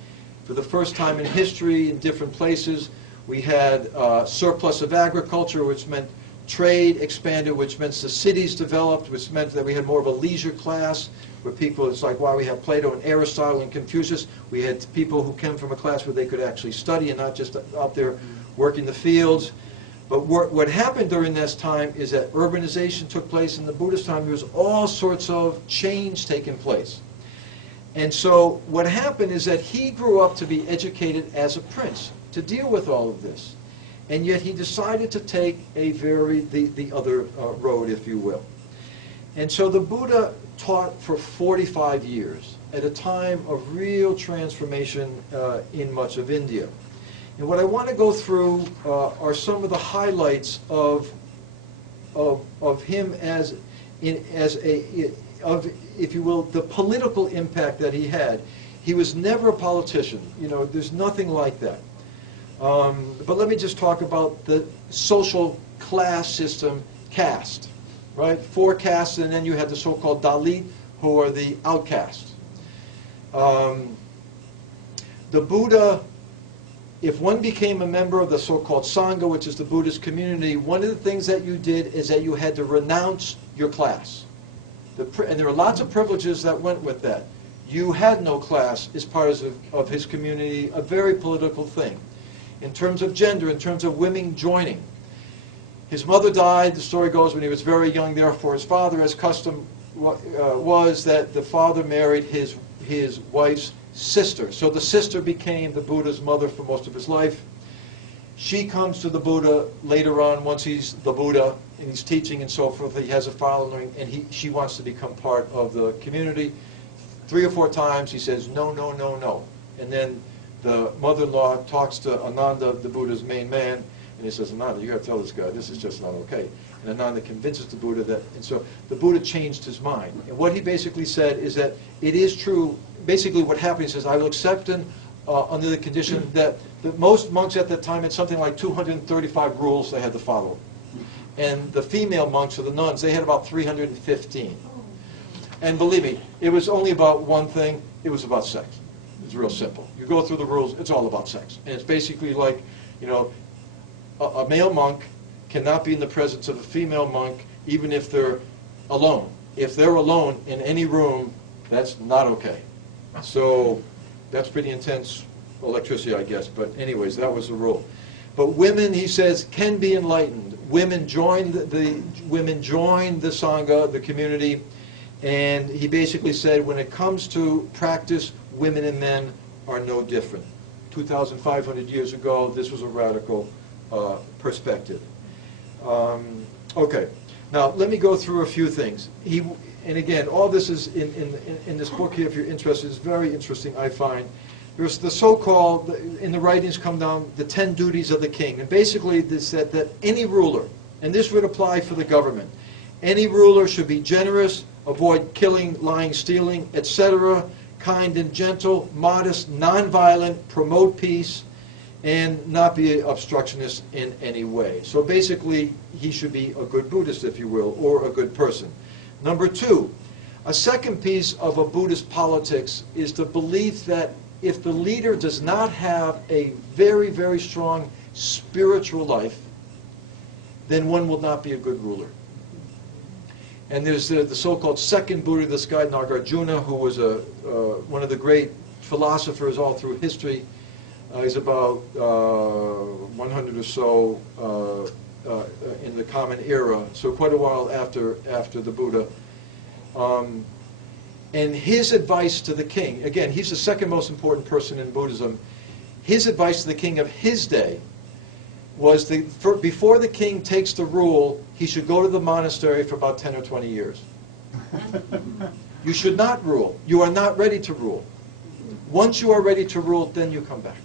for the first time in history in different places. We had surplus of agriculture, which meant trade expanded, which meant the cities developed, which meant that we had more of a leisure class, where people, it's like why we have Plato and Aristotle and Confucius. We had people who came from a class where they could actually study and not just out there working the fields. But what happened during this time is that urbanization took place. In the Buddhist time, there was all sorts of change taking place. And so what happened is that he grew up to be educated as a prince to deal with all of this. And yet he decided to take the other road, if you will. And so the Buddha taught for 45 years at a time of real transformation in much of India. And what I want to go through are some of the highlights of him as if you will, the political impact that he had. He was never a politician. You know, there's nothing like that. But let me just talk about the social class system, caste, right? 4 castes, and then you have the so-called Dalit, who are the outcasts. The Buddha, if one became a member of the so-called Sangha, which is the Buddhist community, one of the things that you did is that you had to renounce your class. And there are lots of privileges that went with that. You had no class as part of his community, a very political thing. In terms of gender, in terms of women joining. His mother died, the story goes, when he was very young. Therefore, his father, as custom was, that the father married his wife's sister. So the sister became the Buddha's mother for most of his life. She comes to the Buddha later on, once he's the Buddha, and he's teaching and so forth. He has a following, and she wants to become part of the community. 3 or 4 times he says, no, no, no, no. And then the mother-in-law talks to Ananda, the Buddha's main man, and he says, Ananda, you have to tell this guy, this is just not okay. And Ananda convinces the Buddha that, and so the Buddha changed his mind. And what he basically said is that it is true, basically what happened, he says, I will accept him under the condition that most monks at that time had something like 235 rules they had to follow. And the female monks, or the nuns, they had about 315. And believe me, it was only about one thing, it was about sex. It's real simple. You go through the rules, it's all about sex. And it's basically like, you know, a male monk cannot be in the presence of a female monk even if they're alone. If they're alone in any room, that's not okay. So that's pretty intense electricity, I guess. But anyways, that was the rule. But women, he says, can be enlightened. Women join the Sangha, the community, and he basically said when it comes to practice, women and men are no different. 2,500 years ago, this was a radical perspective. Okay, now let me go through a few things. And again, all this is in this book here, if you're interested. It's very interesting, I find. There's the so-called, in the writings come down, the 10 duties of the king. And basically this said that any ruler, and this would apply for the government, any ruler should be generous, avoid killing, lying, stealing, etc., kind and gentle, modest, nonviolent, promote peace, and not be an obstructionist in any way. So basically, he should be a good Buddhist, if you will, or a good person. Number 2, a second piece of a Buddhist politics is the belief that if the leader does not have a very, very strong spiritual life, then one will not be a good ruler. And there's the so-called second Buddha, this guy Nagarjuna, who was one of the great philosophers all through history. He's about 100 or so in the Common Era, so quite a while after the Buddha. And his advice to the king, again, he's the second most important person in Buddhism. His advice to the king of his day was before the king takes the rule, he should go to the monastery for about 10 or 20 years. You should not rule. You are not ready to rule. Once you are ready to rule, then you come back.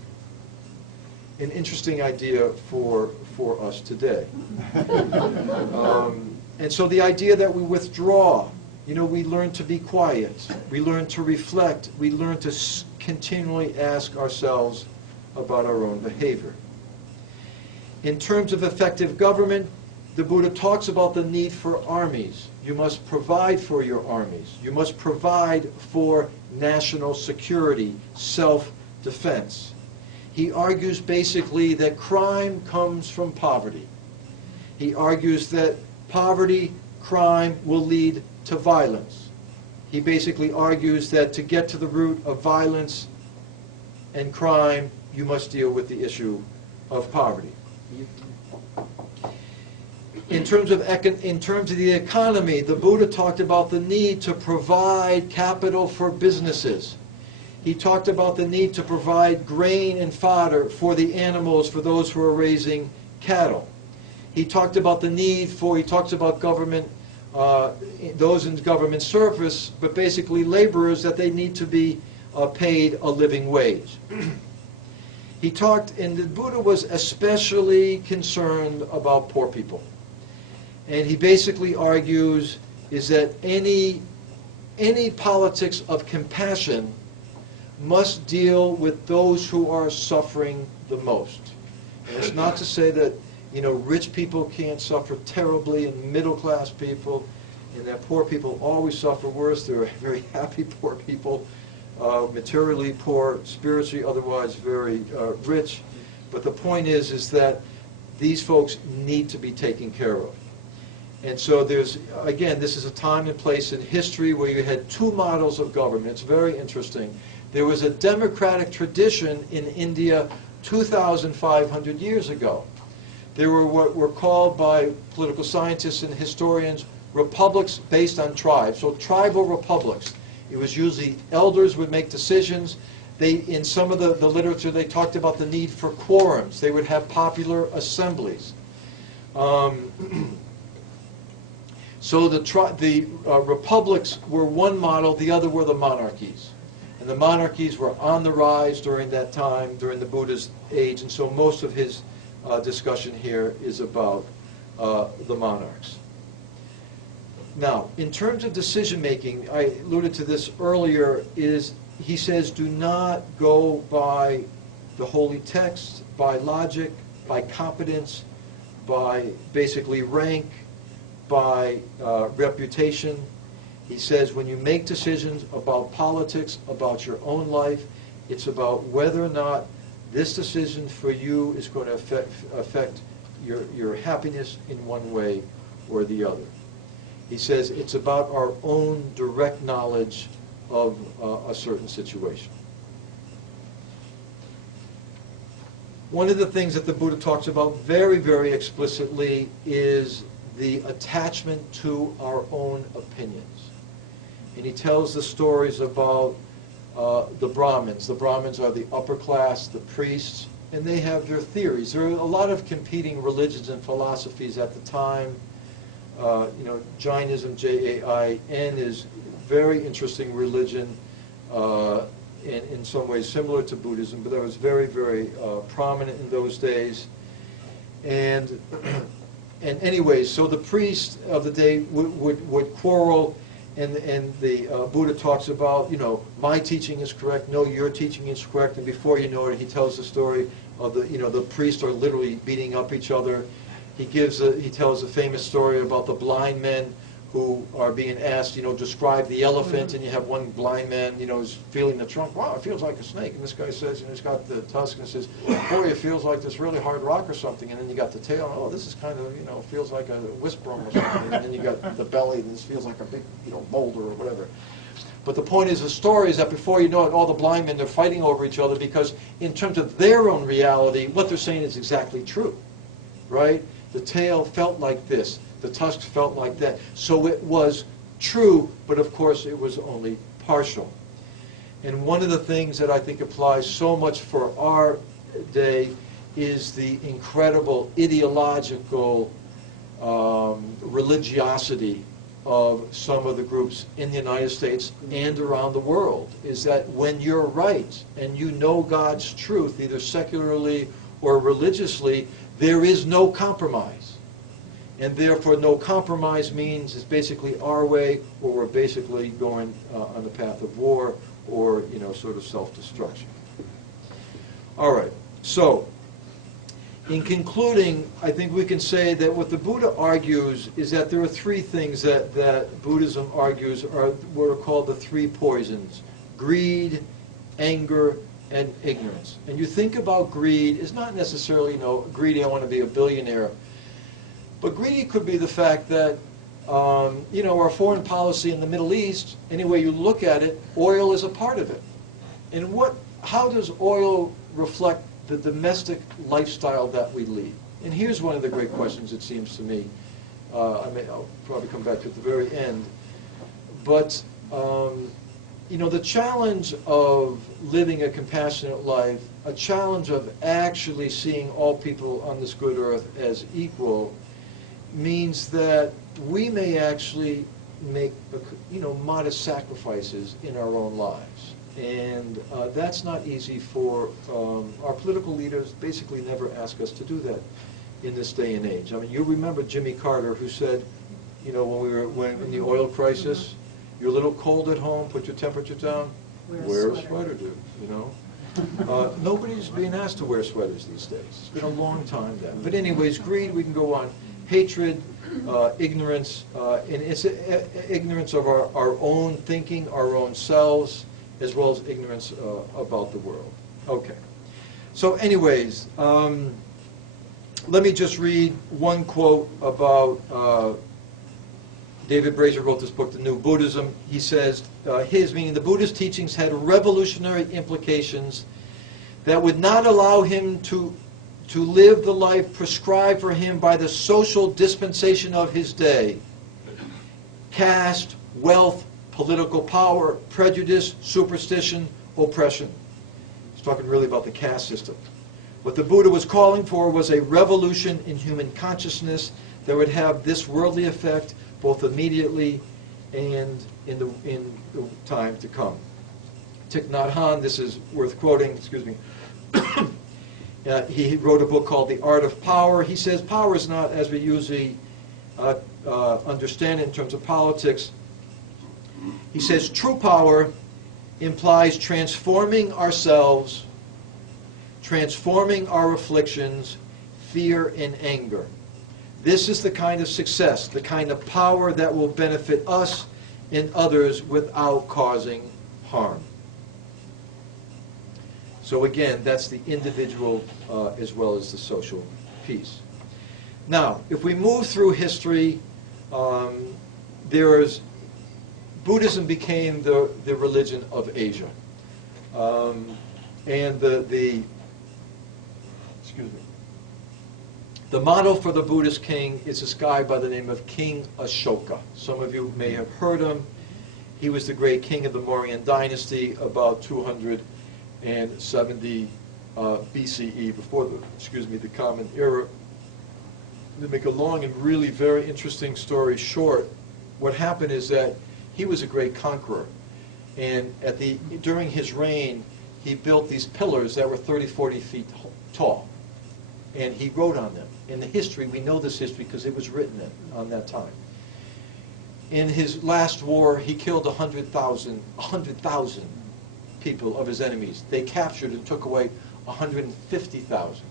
An interesting idea for us today. And so the idea that we withdraw, we learn to be quiet, we learn to reflect, we learn to continually ask ourselves about our own behavior. In terms of effective government, the Buddha talks about the need for armies. You must provide for your armies. You must provide for national security, self-defense. He argues basically that crime comes from poverty. He argues that poverty, crime will lead to violence. He basically argues that to get to the root of violence and crime, you must deal with the issue of poverty. In terms of the economy, the Buddha talked about the need to provide capital for businesses. He talked about the need to provide grain and fodder for the animals, for those who are raising cattle. He talked about the need he talks about government, those in government service, but basically laborers, that they need to be paid a living wage. He talked, and the Buddha was especially concerned about poor people. And he basically argues is that any politics of compassion must deal with those who are suffering the most. And it's not to say that rich people can't suffer terribly, and middle-class people, and that poor people always suffer worse. There are very happy poor people, materially poor, spiritually otherwise very rich. But the point is that these folks need to be taken care of. And so there's, again, this is a time and place in history where you had two models of government. It's very interesting. There was a democratic tradition in India 2,500 years ago. There were what were called by political scientists and historians republics based on tribes, so tribal republics. It was usually elders would make decisions. In some of the literature, they talked about the need for quorums. They would have popular assemblies. So the republics were one model, the other were the monarchies. And the monarchies were on the rise during that time, during the Buddha's age, and so most of his discussion here is about the monarchs. Now, in terms of decision-making, I alluded to this earlier, he says, do not go by the holy text, by logic, by competence, by basically rank, by reputation. He says when you make decisions about politics, about your own life, it's about whether or not this decision for you is going to affect your happiness in one way or the other. He says it's about our own direct knowledge of a certain situation. One of the things that the Buddha talks about very, very explicitly is the attachment to our own opinions. And he tells the stories about the Brahmins. The Brahmins are the upper class, the priests, and they have their theories. There are a lot of competing religions and philosophies at the time. Jainism, J-A-I-N, is very interesting religion, in some ways similar to Buddhism, but that was very, very prominent in those days. And anyways, so the priest of the day would quarrel, and the Buddha talks about, my teaching is correct, no, your teaching is correct, and before you know it, he tells the story of the priests are literally beating up each other. He tells a famous story about the blind men who are being asked, describe the elephant, and you have one blind man, who's feeling the trunk. Wow, it feels like a snake. And this guy says, he's got the tusk and says, boy, it feels like this really hard rock or something. And then you got the tail, oh, this is kind of, feels like a whisperm or something. And then you got the belly, and this feels like a big, boulder or whatever. But the point is, the story is that before you know it, all the blind men, they're fighting over each other because in terms of their own reality, what they're saying is exactly true, right? The tail felt like this. The tusks felt like that. So it was true, but of course it was only partial. And one of the things that I think applies so much for our day is the incredible ideological religiosity of some of the groups in the United States and around the world, is that when you're right and you know God's truth, either secularly or religiously, there is no compromise. And therefore, no compromise means it's basically our way, or we're basically going on the path of war, or sort of self-destruction. All right. So, in concluding, I think we can say that what the Buddha argues is that there are three things that Buddhism argues are what are called the three poisons: greed, anger, and ignorance. And you think about greed, it's not necessarily, greedy, I want to be a billionaire. But greedy could be the fact that, our foreign policy in the Middle East, any way you look at it, oil is a part of it. And how does oil reflect the domestic lifestyle that we lead? And here's one of the great questions, it seems to me. I'll probably come back to it at the very end. But, the challenge of living a compassionate life, a challenge of actually seeing all people on this good earth as equal, means that we may actually make, modest sacrifices in our own lives. And that's not easy for our political leaders. Basically never ask us to do that in this day and age. I mean, you remember Jimmy Carter, who said, when in the oil crisis, you're a little cold at home, put your temperature down, wear a sweater, dude, Nobody's being asked to wear sweaters these days. It's been a long time then. But anyways, greed, we can go on. Hatred, ignorance, and it's ignorance of our own thinking, our own selves, as well as ignorance about the world. Okay. So anyways, let me just read one quote about David Brazier wrote this book, The New Buddhism. He says, meaning the Buddha's teachings had revolutionary implications that would not allow him to live the life prescribed for him by the social dispensation of his day. Caste, wealth, political power, prejudice, superstition, oppression. He's talking really about the caste system. What the Buddha was calling for was a revolution in human consciousness that would have this worldly effect both immediately and in the time to come. Thich Nhat Hanh, this is worth quoting, excuse me. He wrote a book called The Art of Power. He says power is not, as we usually understand it in terms of politics. He says true power implies transforming ourselves, transforming our afflictions, fear and anger. This is the kind of success, the kind of power that will benefit us and others without causing harm. So again, that's the individual as well as the social piece. Now, if we move through history, Buddhism became the religion of Asia. And the model for the Buddhist king is this guy by the name of King Ashoka. Some of you may have heard him. He was the great king of the Mauryan dynasty about 270 BCE, before the Common Era. To make a long and really very interesting story short, what happened is that he was a great conqueror. And during his reign, he built these pillars that were 30, 40 feet tall. And he wrote on them. In the history, we know this history because it was written on that time. In his last war, he killed 100,000 people of his enemies. They captured and took away 150,000.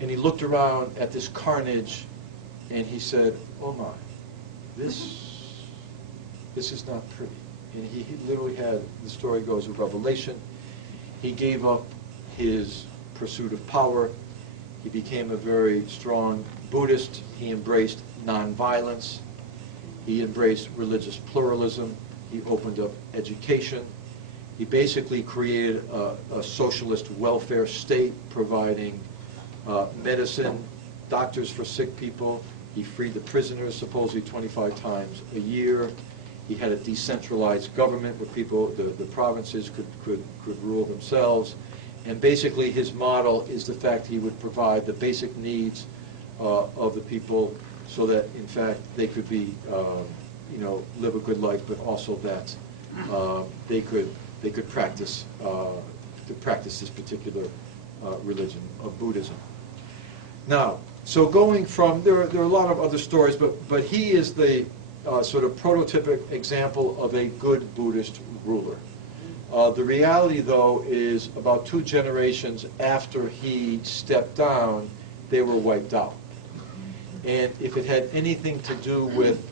And he looked around at this carnage and he said, oh my, this is not pretty. And he literally had, the story goes, a revelation. He gave up his pursuit of power. He became a very strong Buddhist. He embraced nonviolence. He embraced religious pluralism. He opened up education. He basically created a socialist welfare state, providing medicine, doctors for sick people. He freed the prisoners supposedly 25 times a year. He had a decentralized government where people, the provinces could rule themselves. And basically his model is the fact he would provide the basic needs of the people so that in fact they could be, live a good life, but also that they could practice this particular religion of Buddhism. Now, so going from, there are a lot of other stories, but he is the sort of prototypic example of a good Buddhist ruler. The reality, though, is about 2 generations after he stepped down, they were wiped out. And if it had anything to do with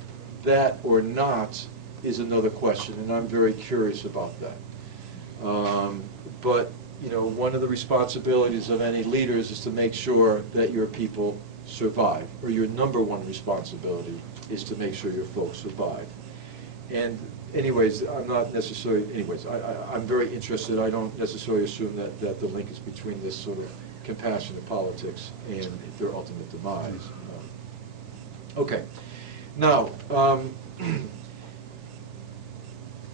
that or not is another question, and I'm very curious about that. But one of the responsibilities of any leaders is to make sure that your people survive, or your number one responsibility is to make sure your folks survive. And anyways, I'm very interested. I don't necessarily assume that the link is between this sort of compassionate politics and their ultimate demise. Okay. Now,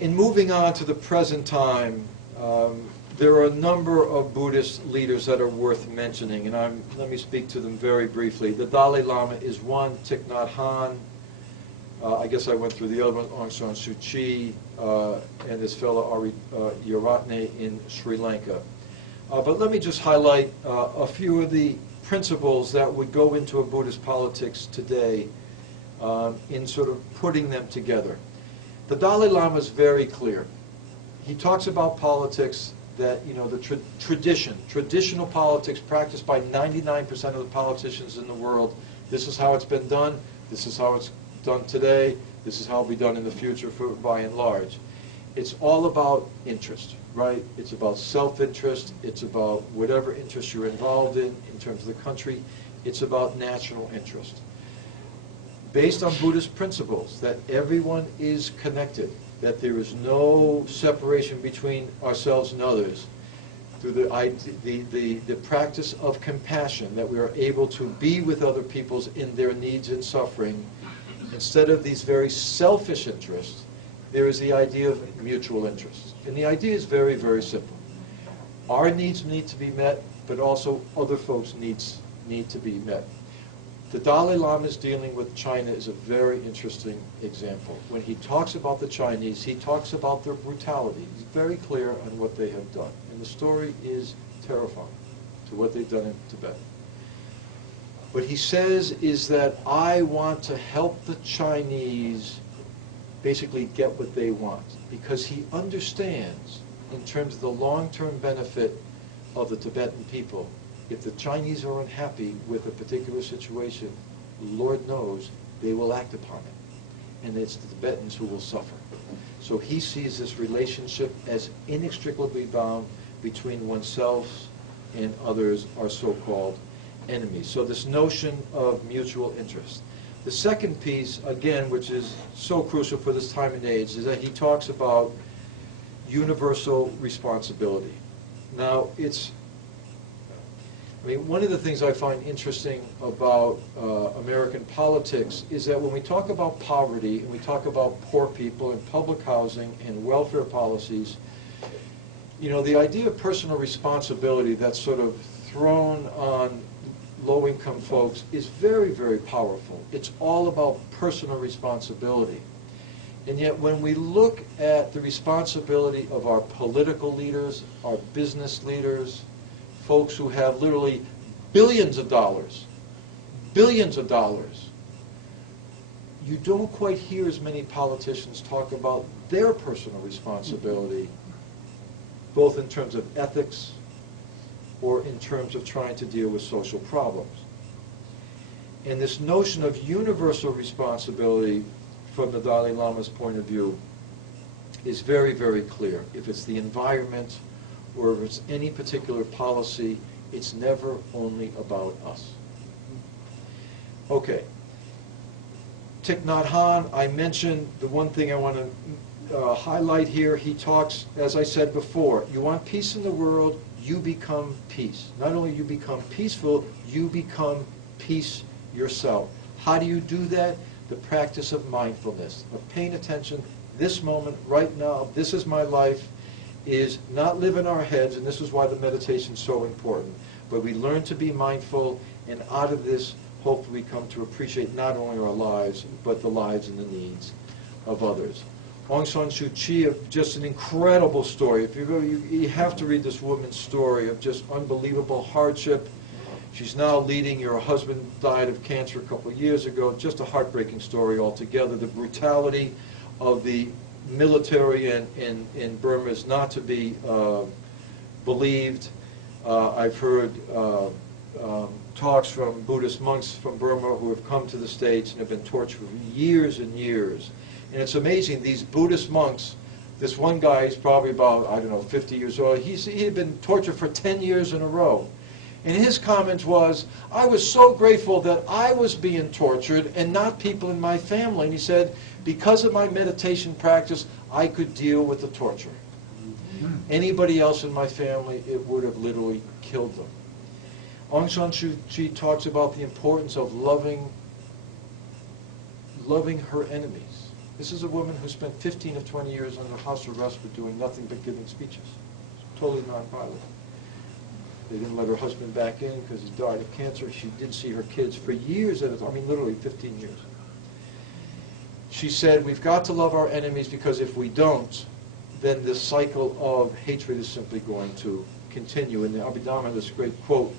in moving on to the present time, there are a number of Buddhist leaders that are worth mentioning, and let me speak to them very briefly. The Dalai Lama is one, Thich Nhat Hanh. I guess I went through the other one, Aung San Suu Kyi, and this fellow Ari Yaratne in Sri Lanka. But let me just highlight a few of the principles that would go into a Buddhist politics today in sort of putting them together. The Dalai Lama is very clear. He talks about politics that, the traditional politics practiced by 99% of the politicians in the world. This is how it's been done. This is how it's done today. This is how it'll be done in the future by and large. It's all about interest, right? It's about self-interest. It's about whatever interest you're involved in terms of the country. It's about national interest. Based on Buddhist principles that everyone is connected, that there is no separation between ourselves and others, through the practice of compassion, that we are able to be with other peoples in their needs and suffering, instead of these very selfish interests, there is the idea of mutual interest. And the idea is very, very simple. Our needs need to be met, but also other folks' needs need to be met. The Dalai Lama's dealing with China is a very interesting example. When he talks about the Chinese, he talks about their brutality. He's very clear on what they have done. And the story is terrifying to what they've done in Tibet. What he says is that I want to help the Chinese basically get what they want, because he understands, in terms of the long-term benefit of the Tibetan people, if the Chinese are unhappy with a particular situation, Lord knows they will act upon it. And it's the Tibetans who will suffer. So he sees this relationship as inextricably bound between oneself and others, our so-called enemies. So this notion of mutual interest. The second piece, again, which is so crucial for this time and age, is that he talks about universal responsibility. Now, one of the things I find interesting about American politics is that when we talk about poverty and we talk about poor people and public housing and welfare policies, the idea of personal responsibility that's sort of thrown on low-income folks is very, very powerful. It's all about personal responsibility. And yet when we look at the responsibility of our political leaders, our business leaders, folks who have literally billions of dollars, you don't quite hear as many politicians talk about their personal responsibility, both in terms of ethics or in terms of trying to deal with social problems. And this notion of universal responsibility from the Dalai Lama's point of view, is very, very clear. If it's the environment or if it's any particular policy, it's never only about us. Okay. Thich Nhat Hanh, I mentioned the one thing I want to highlight here. He talks, as I said before, you want peace in the world, you become peace. Not only you become peaceful, you become peace yourself. How do you do that? The practice of mindfulness, of paying attention. This moment, right now, this is my life, is not live in our heads, and this is why the meditation is so important. But we learn to be mindful, and out of this, hopefully we come to appreciate not only our lives, but the lives and the needs of others. Aung San Suu Kyi, just an incredible story. If you have to read this woman's story of just unbelievable hardship. She's now leading, her husband died of cancer a couple of years ago. Just a heartbreaking story altogether. The brutality of the military in Burma is not to be believed. I've heard talks from Buddhist monks from Burma who have come to the States and have been tortured for years and years. And it's amazing, these Buddhist monks, this one guy is probably about, I don't know, 50 years old. He had been tortured for 10 years in a row. And his comment was, I was so grateful that I was being tortured and not people in my family. And he said, because of my meditation practice, I could deal with the torture. Anybody else in my family, it would have literally killed them. Aung San Suu Kyi talks about the importance of loving her enemies. This is a woman who spent 15 of 20 years under house arrest for doing nothing but giving speeches. Totally nonviolent. They didn't let her husband back in because he died of cancer. She didn't see her kids for years at a time. I mean, literally 15 years. She said, we've got to love our enemies because if we don't, then this cycle of hatred is simply going to continue. And the Abhidhamma, this great quote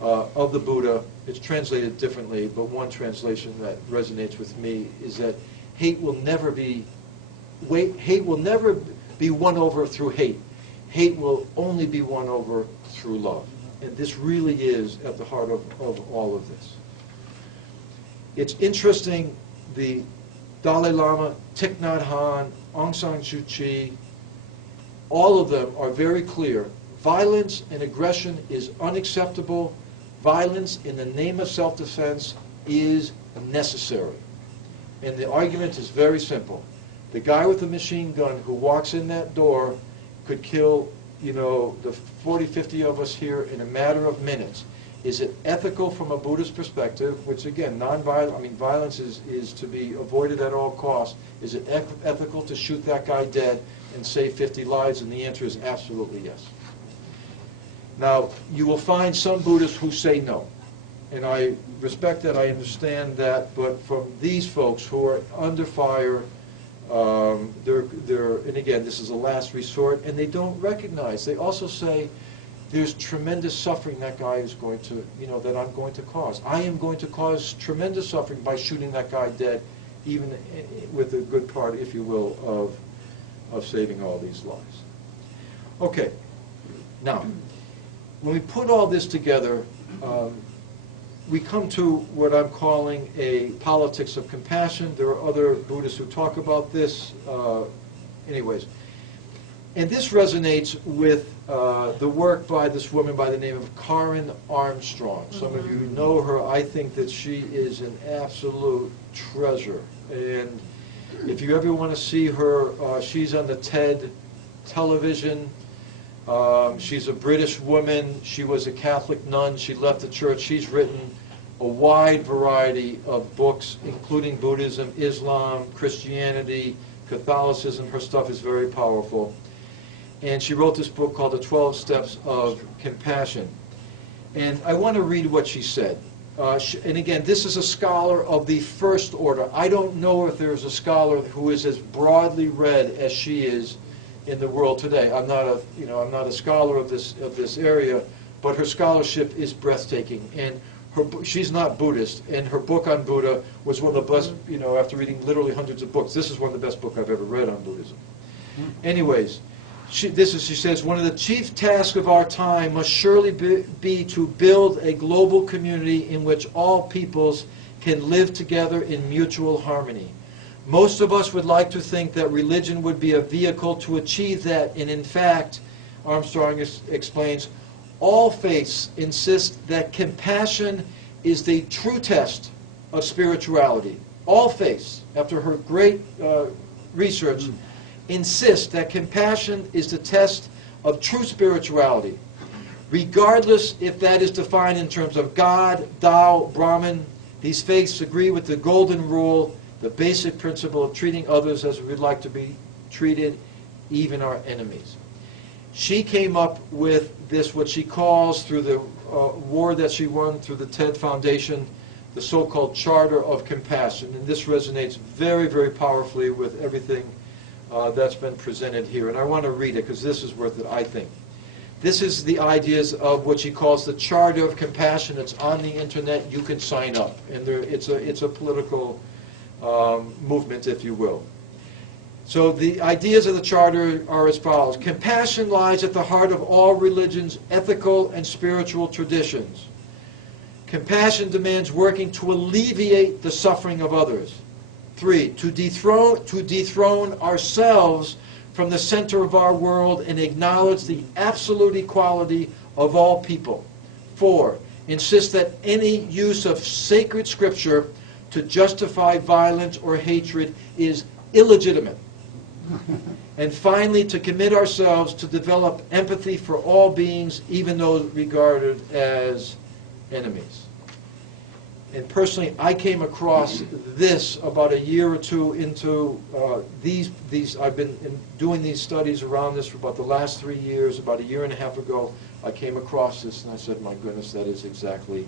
of the Buddha, it's translated differently, but one translation that resonates with me is that hate will never be won over through hate. Hate will only be won over through love. And this really is at the heart of all of this. It's interesting, the Dalai Lama, Thich Nhat Hanh, Aung San Suu Kyi, all of them are very clear. Violence and aggression is unacceptable. Violence in the name of self-defense is necessary. And the argument is very simple. The guy with the machine gun who walks in that door could kill, the 40, 50 of us here in a matter of minutes. Is it ethical from a Buddhist perspective, which again, violence is to be avoided at all costs. Is it ethical to shoot that guy dead and save 50 lives? And the answer is absolutely yes. Now, you will find some Buddhists who say no. And I respect that, I understand that, but from these folks who are under fire, and again, this is a last resort, and they don't recognize. They also say, there's tremendous suffering that guy is going to, that I'm going to cause. I am going to cause tremendous suffering by shooting that guy dead, even with a good part, if you will, of saving all these lives. Okay, now, when we put all this together, we come to what I'm calling a politics of compassion. There are other Buddhists who talk about this. Anyways, and this resonates with the work by this woman by the name of Karen Armstrong. Some of you know her. I think that she is an absolute treasure. And if you ever want to see her, she's on the TED television. She's a British woman. She was a Catholic nun. She left the church. She's written a wide variety of books, including Buddhism, Islam, Christianity, Catholicism. Her stuff is very powerful. And she wrote this book called The 12 Steps of Compassion. And I want to read what she said. And again, this is a scholar of the first order. I don't know if there's a scholar who is as broadly read as she is in the world today. I'm not a scholar of this area, but her scholarship is breathtaking. And she's not Buddhist, and her book on Buddha was one of the best. After reading literally hundreds of books, this is one of the best books I've ever read on Buddhism. Anyways, she says, one of the chief tasks of our time must surely be to build a global community in which all peoples can live together in mutual harmony. Most of us would like to think that religion would be a vehicle to achieve that, and in fact, Armstrong explains, all faiths insist that compassion is the true test of spirituality. All faiths, after her great research, insist that compassion is the test of true spirituality, regardless if that is defined in terms of God, Tao, Brahman. These faiths agree with the golden rule, the basic principle of treating others as we'd like to be treated, even our enemies. She came up with this, what she calls, through the war that she won through the TED Foundation, the so-called Charter of Compassion. And this resonates very, very powerfully with everything that's been presented here. And I want to read it because this is worth it, I think. This is the ideas of what she calls the Charter of Compassion. It's on the internet. You can sign up. And it's a political movement, if you will. So the ideas of the Charter are as follows. Compassion lies at the heart of all religions, ethical and spiritual traditions. Compassion demands working to alleviate the suffering of others. 3, to dethrone ourselves from the center of our world and acknowledge the absolute equality of all people. 4, insist that any use of sacred scripture to justify violence or hatred is illegitimate. And finally, to commit ourselves to develop empathy for all beings, even those regarded as enemies. And personally, I came across this about a year or two into these. I've been doing these studies around this for about the last 3 years. About a year and a half ago, I came across this, and I said, my goodness, that is exactly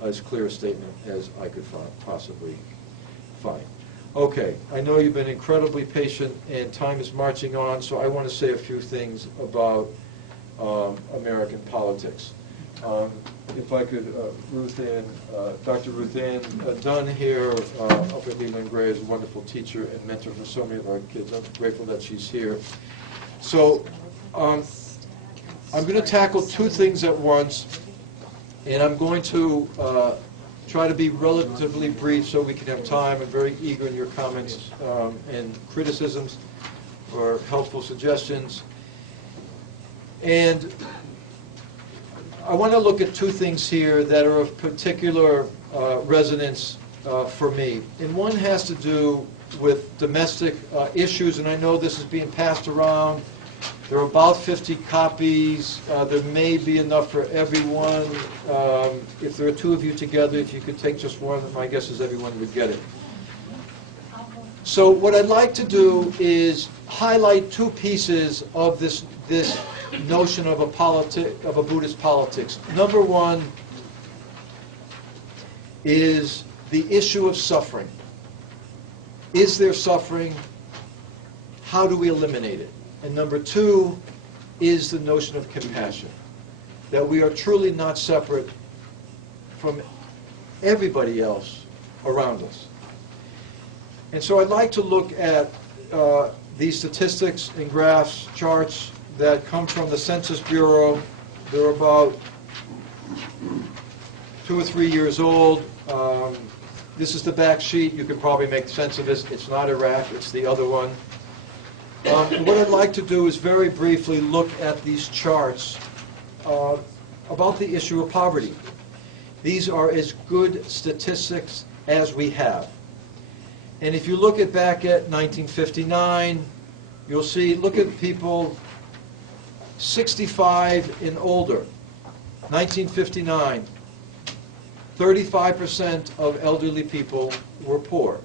as clear a statement as I could possibly find. Okay, I know you've been incredibly patient, and time is marching on, so I want to say a few things about American politics. If I could, Dr. Ruth Ann Dunn here up at Leland Gray is a wonderful teacher and mentor for so many of our kids. I'm grateful that she's here. So I'm going to tackle two things at once, and I'm going to try to be relatively brief so we can have time. I'm very eager in your comments and criticisms or helpful suggestions. And I want to look at two things here that are of particular resonance for me. And one has to do with domestic issues, and I know this is being passed around. There are about 50 copies. There may be enough for everyone. If there are two of you together, if you could take just one, my guess is everyone would get it. So what I'd like to do is highlight two pieces of this notion of a Buddhist politics. Number one is the issue of suffering. Is there suffering? How do we eliminate it? And number two is the notion of compassion, that we are truly not separate from everybody else around us. And so I'd like to look at these statistics and graphs, charts that come from the Census Bureau. They're about 2 or 3 years old. This is the back sheet. You can probably make sense of this. It's not Iraq, it's the other one. What I'd like to do is very briefly look at these charts about the issue of poverty. These are as good statistics as we have. And if you look back at 1959, you'll see, look at people 65 and older. 1959, 35% of elderly people were poor.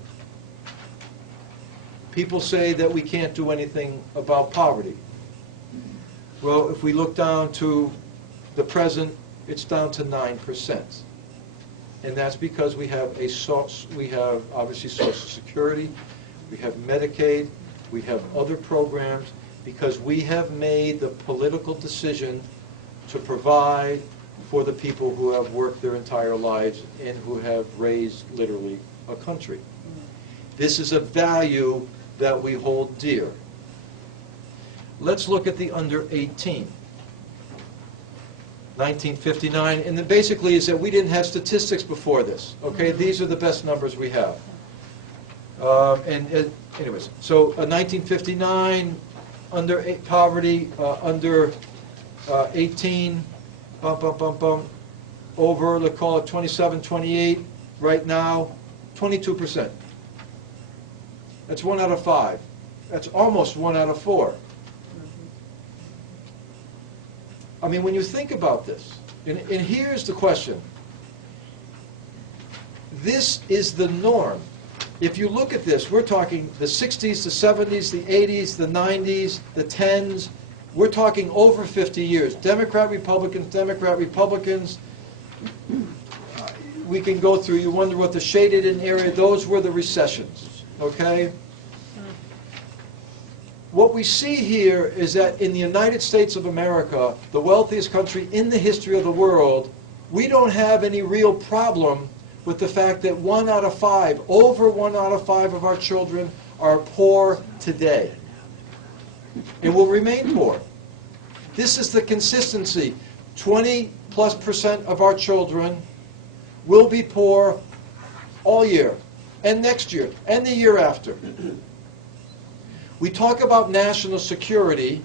People say that we can't do anything about poverty. Well, if we look down to the present, it's down to 9%. And that's because we have obviously Social Security, we have Medicaid, we have other programs, because we have made the political decision to provide for the people who have worked their entire lives and who have raised, literally, a country. This is a value that we hold dear. Let's look at the under 18. 1959, and then basically is that we didn't have statistics before this. Okay, these are the best numbers we have. Anyways, so 1959, under poverty, under 18, over, let's call it 27, 28, right now, 22%. That's 1 out of 5. That's almost 1 out of 4. I mean, when you think about this, and here's the question. This is the norm. If you look at this, we're talking the 60s, the 70s, the 80s, the 90s, the 10s. We're talking over 50 years. Democrat, Republicans, Democrat, Republicans. We can go through, you wonder what the shaded in area, those were the recessions, okay? What we see here is that in the United States of America, the wealthiest country in the history of the world, we don't have any real problem with the fact that 1 out of 5, over 1 out of 5 of our children are poor today and will remain poor. This is the consistency. 20+% of our children will be poor all year, and next year, and the year after. We talk about national security.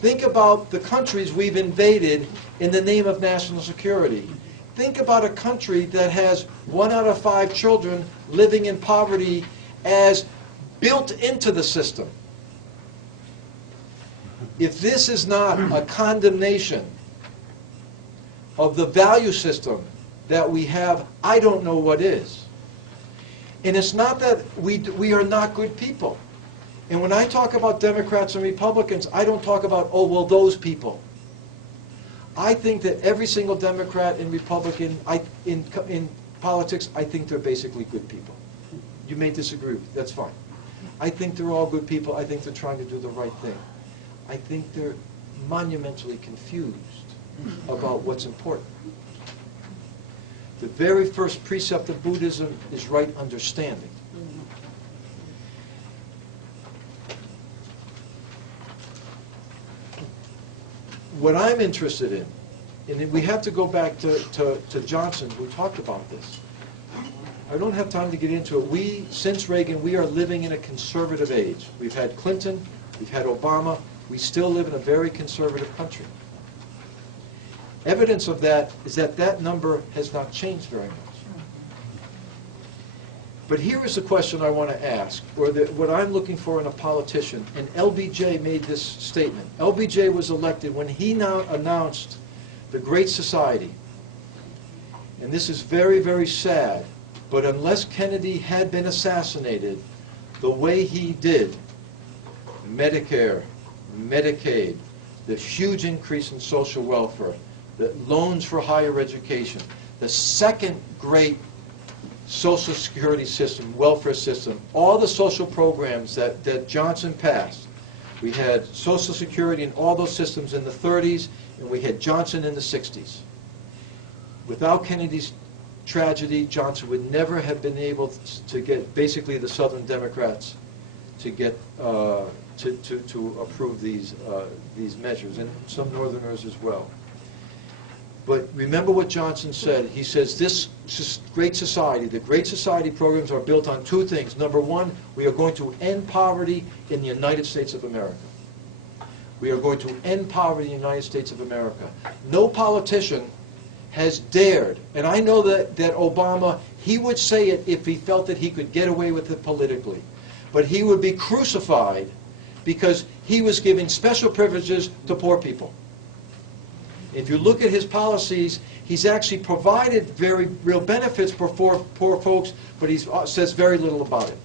Think about the countries we've invaded in the name of national security. Think about a country that has 1 out of 5 children living in poverty as built into the system. If this is not a condemnation of the value system that we have, I don't know what is. And it's not that we are not good people. And when I talk about Democrats and Republicans, I don't talk about, oh, well, those people. I think that every single Democrat and Republican in politics, I think they're basically good people. You may disagree with me, that's fine. I think they're all good people. I think they're trying to do the right thing. I think they're monumentally confused about what's important. The very first precept of Buddhism is right understanding. What I'm interested in, and we have to go back to Johnson, who talked about this. I don't have time to get into it. Since Reagan, we are living in a conservative age. We've had Clinton, we've had Obama. We still live in a very conservative country. Evidence of that is that that number has not changed very much. But here is the question I want to ask, or what I'm looking for in a politician, and LBJ made this statement. LBJ was elected when he now announced the Great Society. And this is very, very sad, but unless Kennedy had been assassinated the way he did, Medicare, Medicaid, the huge increase in social welfare, the loans for higher education, the second great social security system, welfare system, all the social programs that Johnson passed. We had social security and all those systems in the 30s, and we had Johnson in the 60s. Without Kennedy's tragedy, Johnson would never have been able to get basically the Southern Democrats to get to approve these measures, and some Northerners as well. But remember what Johnson said. He says this Great Society, the Great Society programs are built on 2 things. Number 1, we are going to end poverty in the United States of America. We are going to end poverty in the United States of America. No politician has dared, and I know that Obama, he would say it if he felt that he could get away with it politically. But he would be crucified because he was giving special privileges to poor people. If you look at his policies, he's actually provided very real benefits for poor folks, but he says very little about it.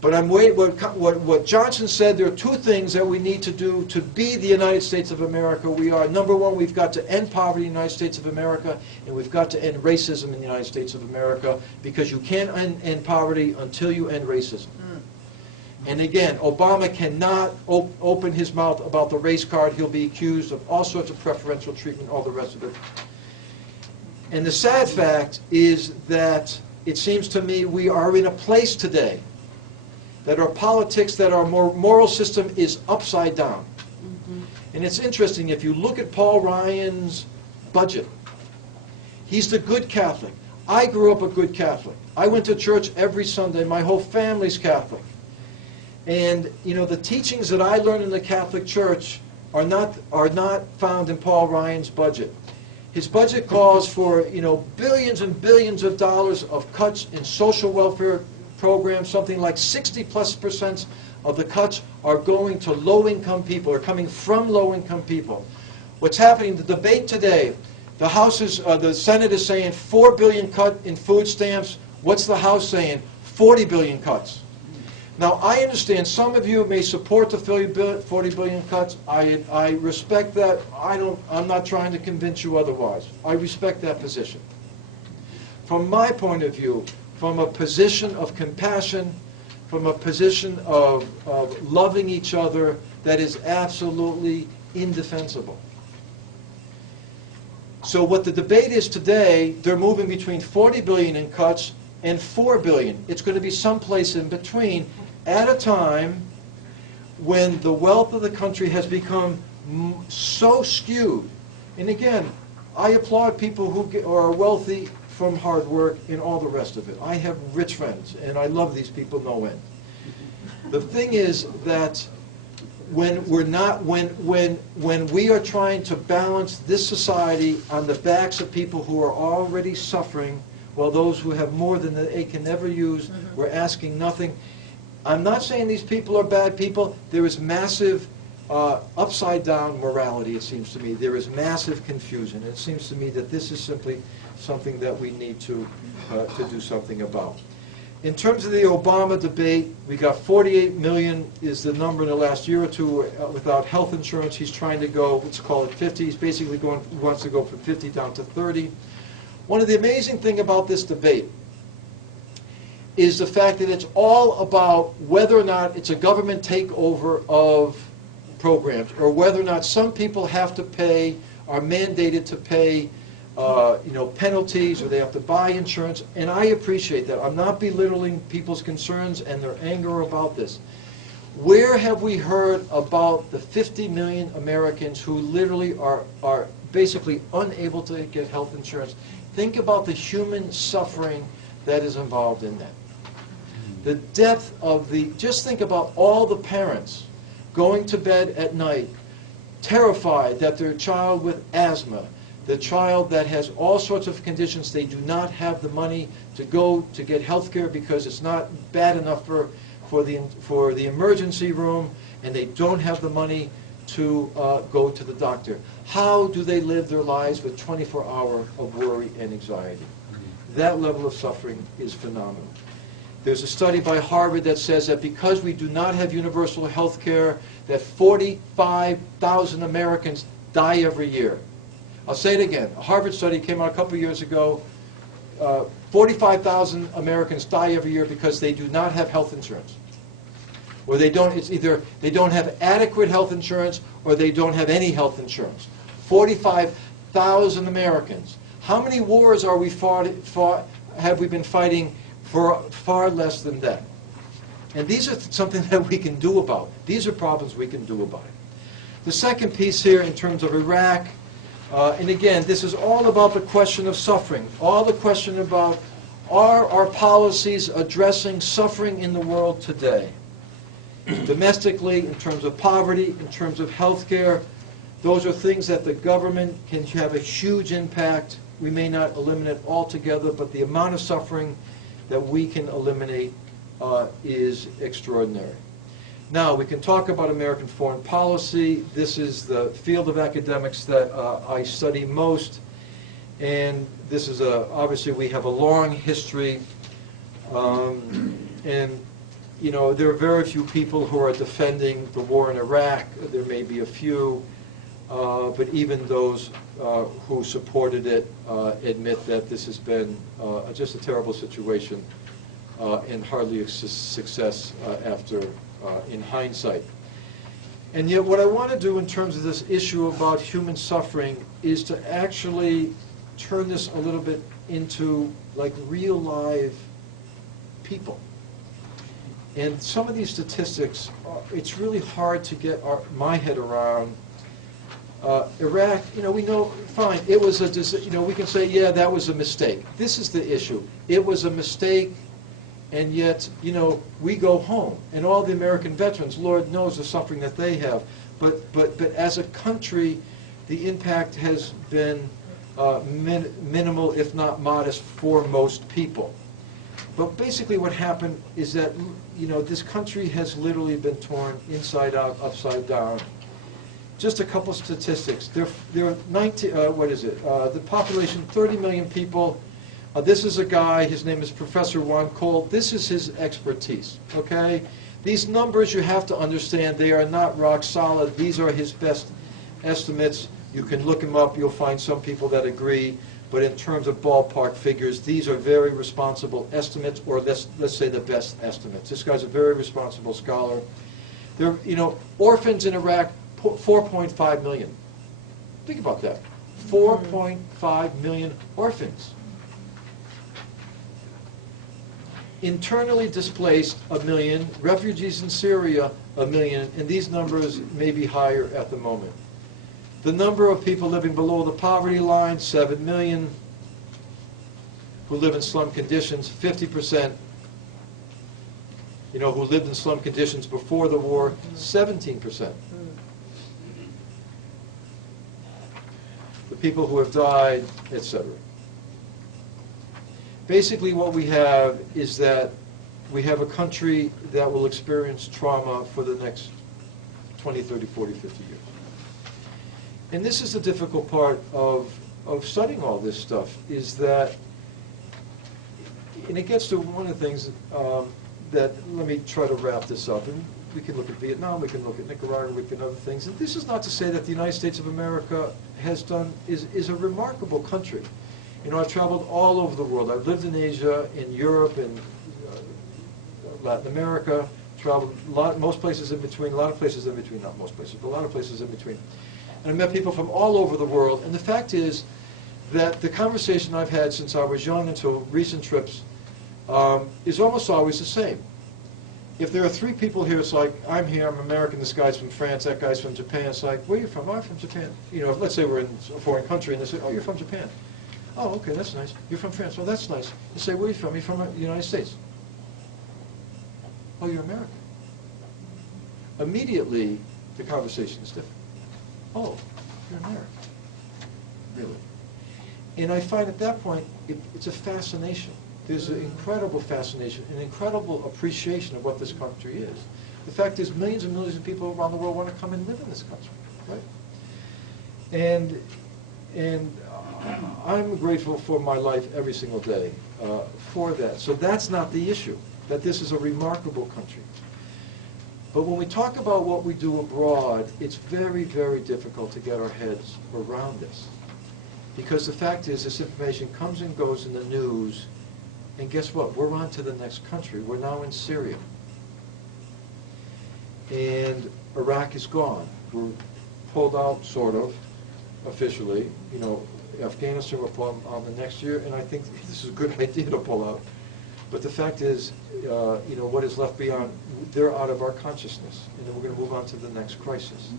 But what Johnson said, there are 2 things that we need to do to be the United States of America. Number 1, we've got to end poverty in the United States of America, and we've got to end racism in the United States of America, because you can't end poverty until you end racism. And again, Obama cannot open his mouth about the race card. He'll be accused of all sorts of preferential treatment, all the rest of it. And the sad fact is that it seems to me we are in a place today that our politics, that our moral system is upside down. And it's interesting, if you look at Paul Ryan's budget, he's the good Catholic. I grew up a good Catholic. I went to church every Sunday. My whole family's Catholic. And, you know, the teachings that I learned in the Catholic Church are not found in Paul Ryan's budget. His budget calls for, you know, billions and billions of dollars of cuts in social welfare programs. Something like 60+% of the cuts are going to low-income people, are coming from low-income people. What's happening, the debate today, the Senate is saying 4 billion cut in food stamps. What's the House saying? 40 billion cuts. Now, I understand some of you may support the 40 billion cuts. I respect that. I'm not trying to convince you otherwise. I respect that position. From my point of view, from a position of compassion, from a position of loving each other, that is absolutely indefensible. So what the debate is today, they're moving between 40 billion in cuts and 4 billion. It's going to be someplace in between at a time when the wealth of the country has become so skewed. And again, I applaud people who are wealthy from hard work and all the rest of it. I have rich friends, and I love these people no end. The thing is that when we are trying to balance this society on the backs of people who are already suffering, while those who have more than they can never use, we're asking nothing. I'm not saying these people are bad people. There is massive upside-down morality, it seems to me. There is massive confusion. It seems to me that this is simply something that we need to do something about. In terms of the Obama debate, we got 48 million is the number in the last year or two without health insurance. He's trying to go, let's call it 50. He's basically wants to go from 50 down to 30. One of the amazing things about this debate is the fact that it's all about whether or not it's a government takeover of programs, or whether or not some people have to pay, are mandated to pay penalties, or they have to buy insurance. And I appreciate that. I'm not belittling people's concerns and their anger about this. Where have we heard about the 50 million Americans who literally are basically unable to get health insurance? Think about the human suffering that is involved in that. The depth of just think about all the parents going to bed at night terrified that their child with asthma, the child that has all sorts of conditions, they do not have the money to go to get health care because it's not bad enough for the emergency room, and they don't have the money to go to the doctor. How do they live their lives with 24 hours of worry and anxiety? That level of suffering is phenomenal. There's a study by Harvard that says that because we do not have universal health care, that 45,000 Americans die every year. I'll say it again. A Harvard study came out a couple years ago. 45,000 Americans die every year because they do not have health insurance. Or they don't, it's either they don't have adequate health insurance or they don't have any health insurance. 45,000 Americans. How many wars are we have we been fighting for far less than that? And these are something that we can do about. These are problems we can do about it. The second piece here in terms of Iraq, and again, this is all about the question of suffering. All the question about, are our policies addressing suffering in the world today? Domestically, in terms of poverty, in terms of health care, those are things that the government can have a huge impact. We may not eliminate altogether, but the amount of suffering that we can eliminate is extraordinary. Now, we can talk about American foreign policy. This is the field of academics that I study most. And this is obviously we have a long history. And, you know, there are very few people who are defending the war in Iraq. There may be a few. But even those who supported it admit that this has been just a terrible situation and hardly a success after in hindsight. And yet what I want to do in terms of this issue about human suffering is to actually turn this a little bit into like real live people. And some of these statistics, it's really hard to get my head around Iraq, we know, fine, it was we can say, yeah, that was a mistake. This is the issue. It was a mistake, and yet, we go home. And all the American veterans, Lord knows the suffering that they have. But as a country, the impact has been minimal, if not modest, for most people. But basically what happened is that, this country has literally been torn inside out, upside down. Just a couple statistics. There are the population, 30 million people. This is a guy, his name is Professor Juan Cole. This is his expertise, okay? These numbers you have to understand, they are not rock solid. These are his best estimates. You can look him up. You'll find some people that agree. But in terms of ballpark figures, these are very responsible estimates, or let's say the best estimates. This guy's a very responsible scholar. There, orphans in Iraq, 4.5 million. Think about that. 4.5 million orphans. Internally displaced, 1 million. Refugees in Syria, 1 million. And these numbers may be higher at the moment. The number of people living below the poverty line, 7 million. Who live in slum conditions, 50%. Who lived in slum conditions before the war, 17%. The people who have died, etc. Basically what we have is that we have a country that will experience trauma for the next 20, 30, 40, 50 years. And this is the difficult part of studying all this stuff, is that, and it gets to one of the things that, let me try to wrap this up. And we can look at Vietnam, we can look at Nicaragua, we can other things. And this is not to say that the United States of America is a remarkable country. I've traveled all over the world. I've lived in Asia, in Europe, in Latin America, traveled most places in between, a lot of places in between, not most places, but a lot of places in between. And I met people from all over the world. And the fact is that the conversation I've had since I was young until recent trips is almost always the same. If there are 3 people here, it's like, I'm here, I'm American, this guy's from France, that guy's from Japan. It's like, where are you from? Oh, I'm from Japan. Let's say we're in a foreign country, and they say, oh, you're from Japan. Oh, okay, that's nice. You're from France. Oh, that's nice. You say, where are you from? You're from the United States. Oh, you're American. Immediately, the conversation is different. Oh, you're American. Really? And I find at that point, it's a fascination. There's an incredible fascination, an incredible appreciation of what this country is. The fact is, millions and millions of people around the world want to come and live in this country, right? And I'm grateful for my life every single day for that. So that's not the issue, that this is a remarkable country. But when we talk about what we do abroad, it's very, very difficult to get our heads around this. Because the fact is, this information comes and goes in the news, and guess what? We're on to the next country. We're now in Syria. And Iraq is gone. We're pulled out, sort of, officially. Afghanistan will pull out the next year, and I think this is a good idea to pull out. But the fact is, what is left beyond, they're out of our consciousness, and then we're going to move on to the next crisis.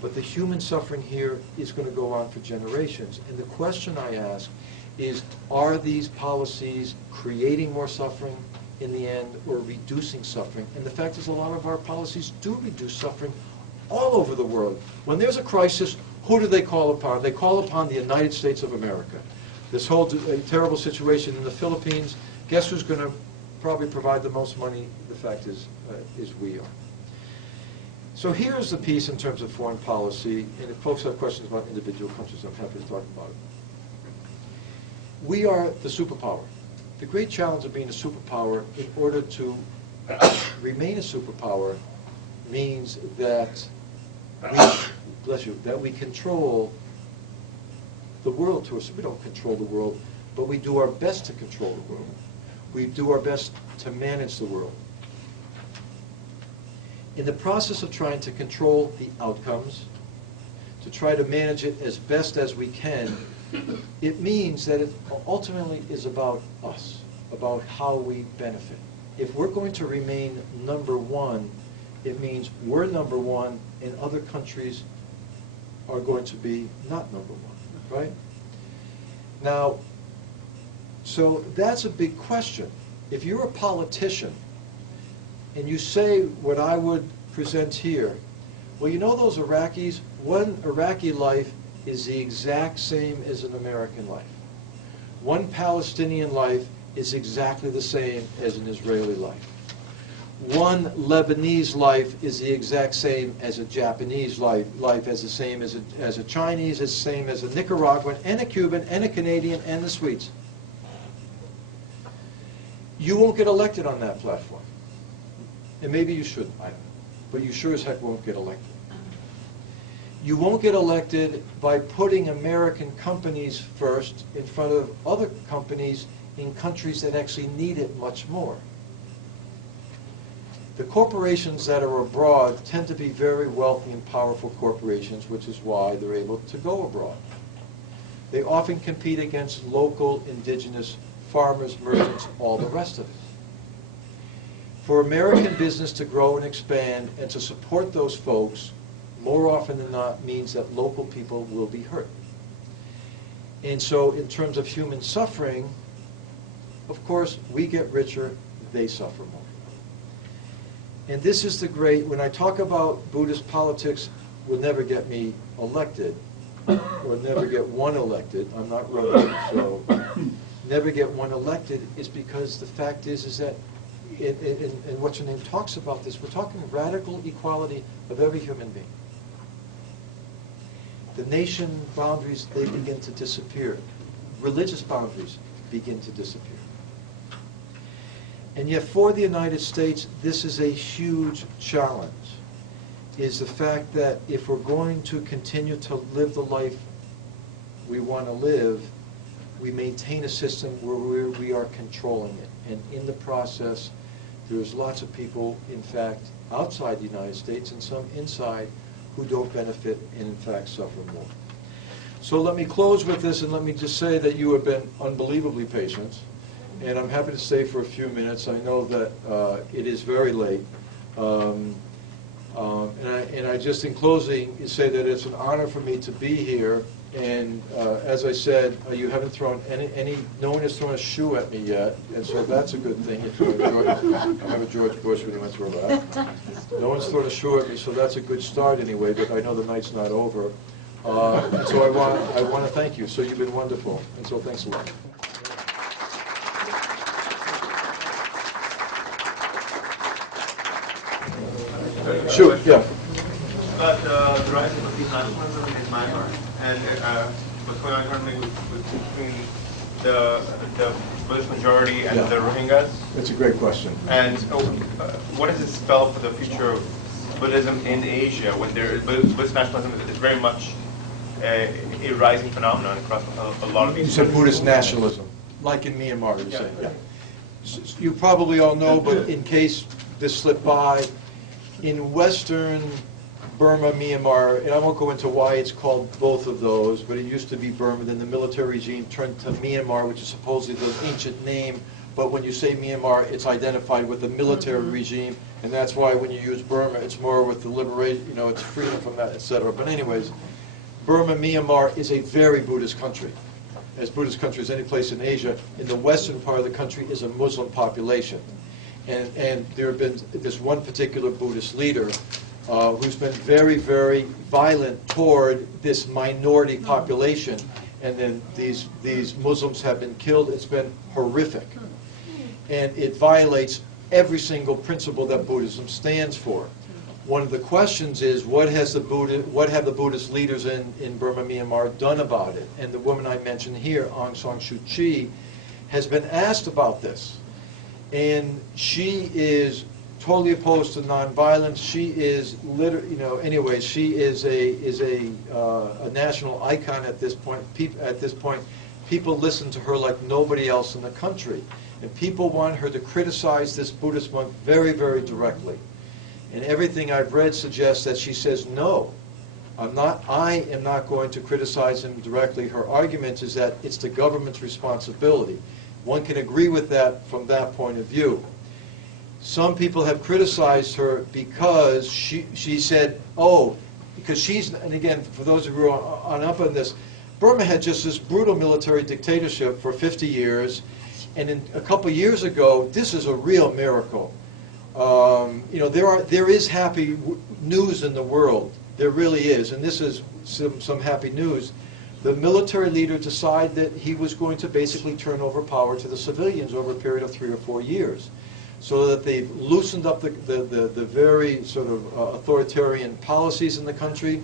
But the human suffering here is going to go on for generations. And the question I ask is, are these policies creating more suffering in the end, or reducing suffering? And the fact is, a lot of our policies do reduce suffering all over the world. When there's a crisis, who do they call upon? They call upon the United States of America. This whole terrible situation in the Philippines, guess who's going to probably provide the most money? The fact is we are. So here's the piece in terms of foreign policy, and if folks have questions about individual countries, I'm happy to talk about it. We are the superpower. The great challenge of being a superpower, in order to remain a superpower, means that we control the world to us. We don't control the world, but we do our best to control the world. We do our best to manage the world. In the process of trying to control the outcomes, to try to manage it as best as we can, it means that it ultimately is about us, about how we benefit. If we're going to remain number one, it means we're number one and other countries are going to be not number one, right? Now, so that's a big question. If you're a politician and you say what I would present here, well, you know those Iraqis, one Iraqi life is the exact same as an American life. One Palestinian life is exactly the same as an Israeli life. One Lebanese life is the exact same as a Japanese life as the same as a Chinese, as the same as a Nicaraguan, and a Cuban, and a Canadian, and the Swedes. You won't get elected on that platform. And maybe you shouldn't, I don't know. But you sure as heck won't get elected. You won't get elected by putting American companies first in front of other companies in countries that actually need it much more. The corporations that are abroad tend to be very wealthy and powerful corporations, which is why they're able to go abroad. They often compete against local, indigenous farmers, merchants, all the rest of it. For American business to grow and expand and to support those folks, more often than not, means that local people will be hurt. And so in terms of human suffering, of course, we get richer, they suffer more. And this is the great, when I talk about Buddhist politics, will never get me elected, or never get one elected, I'm not running, so never get one elected, is because the fact is that, and what's your name talks about this, we're talking radical equality of every human being. The nation boundaries, they begin to disappear. Religious boundaries begin to disappear. And yet for the United States, this is a huge challenge, is the fact that if we're going to continue to live the life we want to live, we maintain a system where we are controlling it. And in the process, there's lots of people, in fact, outside the United States and some inside who don't benefit and, in fact, suffer more. So let me close with this, and let me just say that you have been unbelievably patient. And I'm happy to stay for a few minutes. I know that it is very late. And I just, in closing, say that it's an honor for me to be here. And as I said, you haven't thrown no one has thrown a shoe at me yet. And so that's a good thing. If you're I remember George Bush when he went through that. No one's thrown a shoe at me, so that's a good start anyway, but I know the night's not over. And so I want to thank you. So you've been wonderful. And so thanks a lot. Shoot, yeah. But the rise of nationalism in Myanmar and what's going on currently between the Buddhist majority and the Rohingyas? That's a great question. And what does it spell for the future of Buddhism in Asia when Buddhist nationalism is very much a rising phenomenon across a lot of these You said Buddhist nationalism, like in Myanmar, you're saying. Yeah. You probably all know, but in case this slipped by, in Western Burma, Myanmar, and I won't go into why it's called both of those, but it used to be Burma, then the military regime turned to Myanmar, which is supposedly the ancient name, but when you say Myanmar, it's identified with the military regime, and that's why when you use Burma, it's more with the liberation, it's freedom from that, etc. But anyways, Burma, Myanmar is a very Buddhist country. As Buddhist country as any place in Asia. In the western part of the country is a Muslim population. And there have been this one particular Buddhist leader who's been very, very violent toward this minority population. And then these Muslims have been killed. It's been horrific. And it violates every single principle that Buddhism stands for. One of the questions is, what have the Buddhist leaders in Burma, Myanmar done about it? And the woman I mentioned here, Aung San Suu Kyi, has been asked about this. And she is totally opposed to nonviolence. She is anyway, she is a national icon at this point. People listen to her like nobody else in the country. And people want her to criticize this Buddhist monk very, very directly. And everything I've read suggests that she says, no, I am not going to criticize him directly. Her argument is that it's the government's responsibility. One can agree with that from that point of view. Some people have criticized her because she said, because she's, and again, for those of you who are up on this, Burma had just this brutal military dictatorship for 50 years, and a couple years ago, this is a real miracle. You know, there is happy news in the world. There really is, and this is some happy news. The military leader decided that he was going to basically turn over power to the civilians over a period of 3 or 4 years, so that they've loosened up the very sort of authoritarian policies in the country.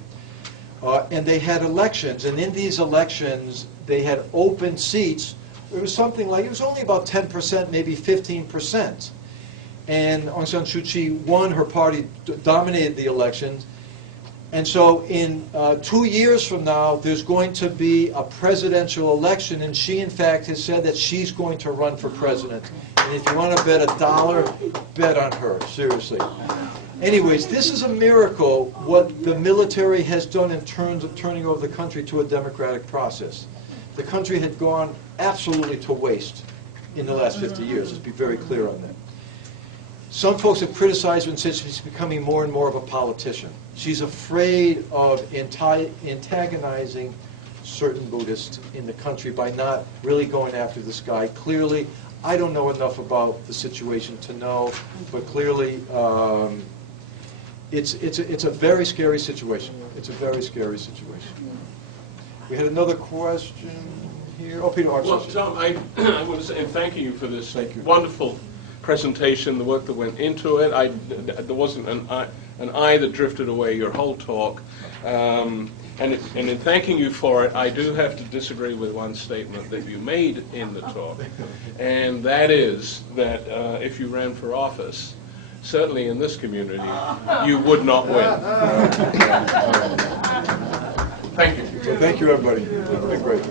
And they had elections, and in these elections, they had open seats. It was something like, it was only about 10%, maybe 15%. And Aung San Suu Kyi won, her party dominated the elections. And so in 2 years from now, there's going to be a presidential election, and she, in fact, has said that she's going to run for president. And if you want to bet $1, bet on her, seriously. Anyways, this is a miracle, what the military has done in terms of turning over the country to a democratic process. The country had gone absolutely to waste in the last 50 years. Let's be very clear on that. Some folks have criticized her and said she's becoming more and more of a politician. She's afraid of antagonizing certain Buddhists in the country by not really going after this guy. Clearly, I don't know enough about the situation to know, but clearly it's a very scary situation. It's a very scary situation. We had another question here. Oh, Peter Hart. Well, Tom, I want to say, and thank you for this wonderful presentation, the work that went into it. There wasn't an eye that drifted away your whole talk. And in thanking you for it, I do have to disagree with one statement that you made in the talk, and that is that if you ran for office, certainly in this community, you would not win. Thank you. So thank you, everybody. It's been great.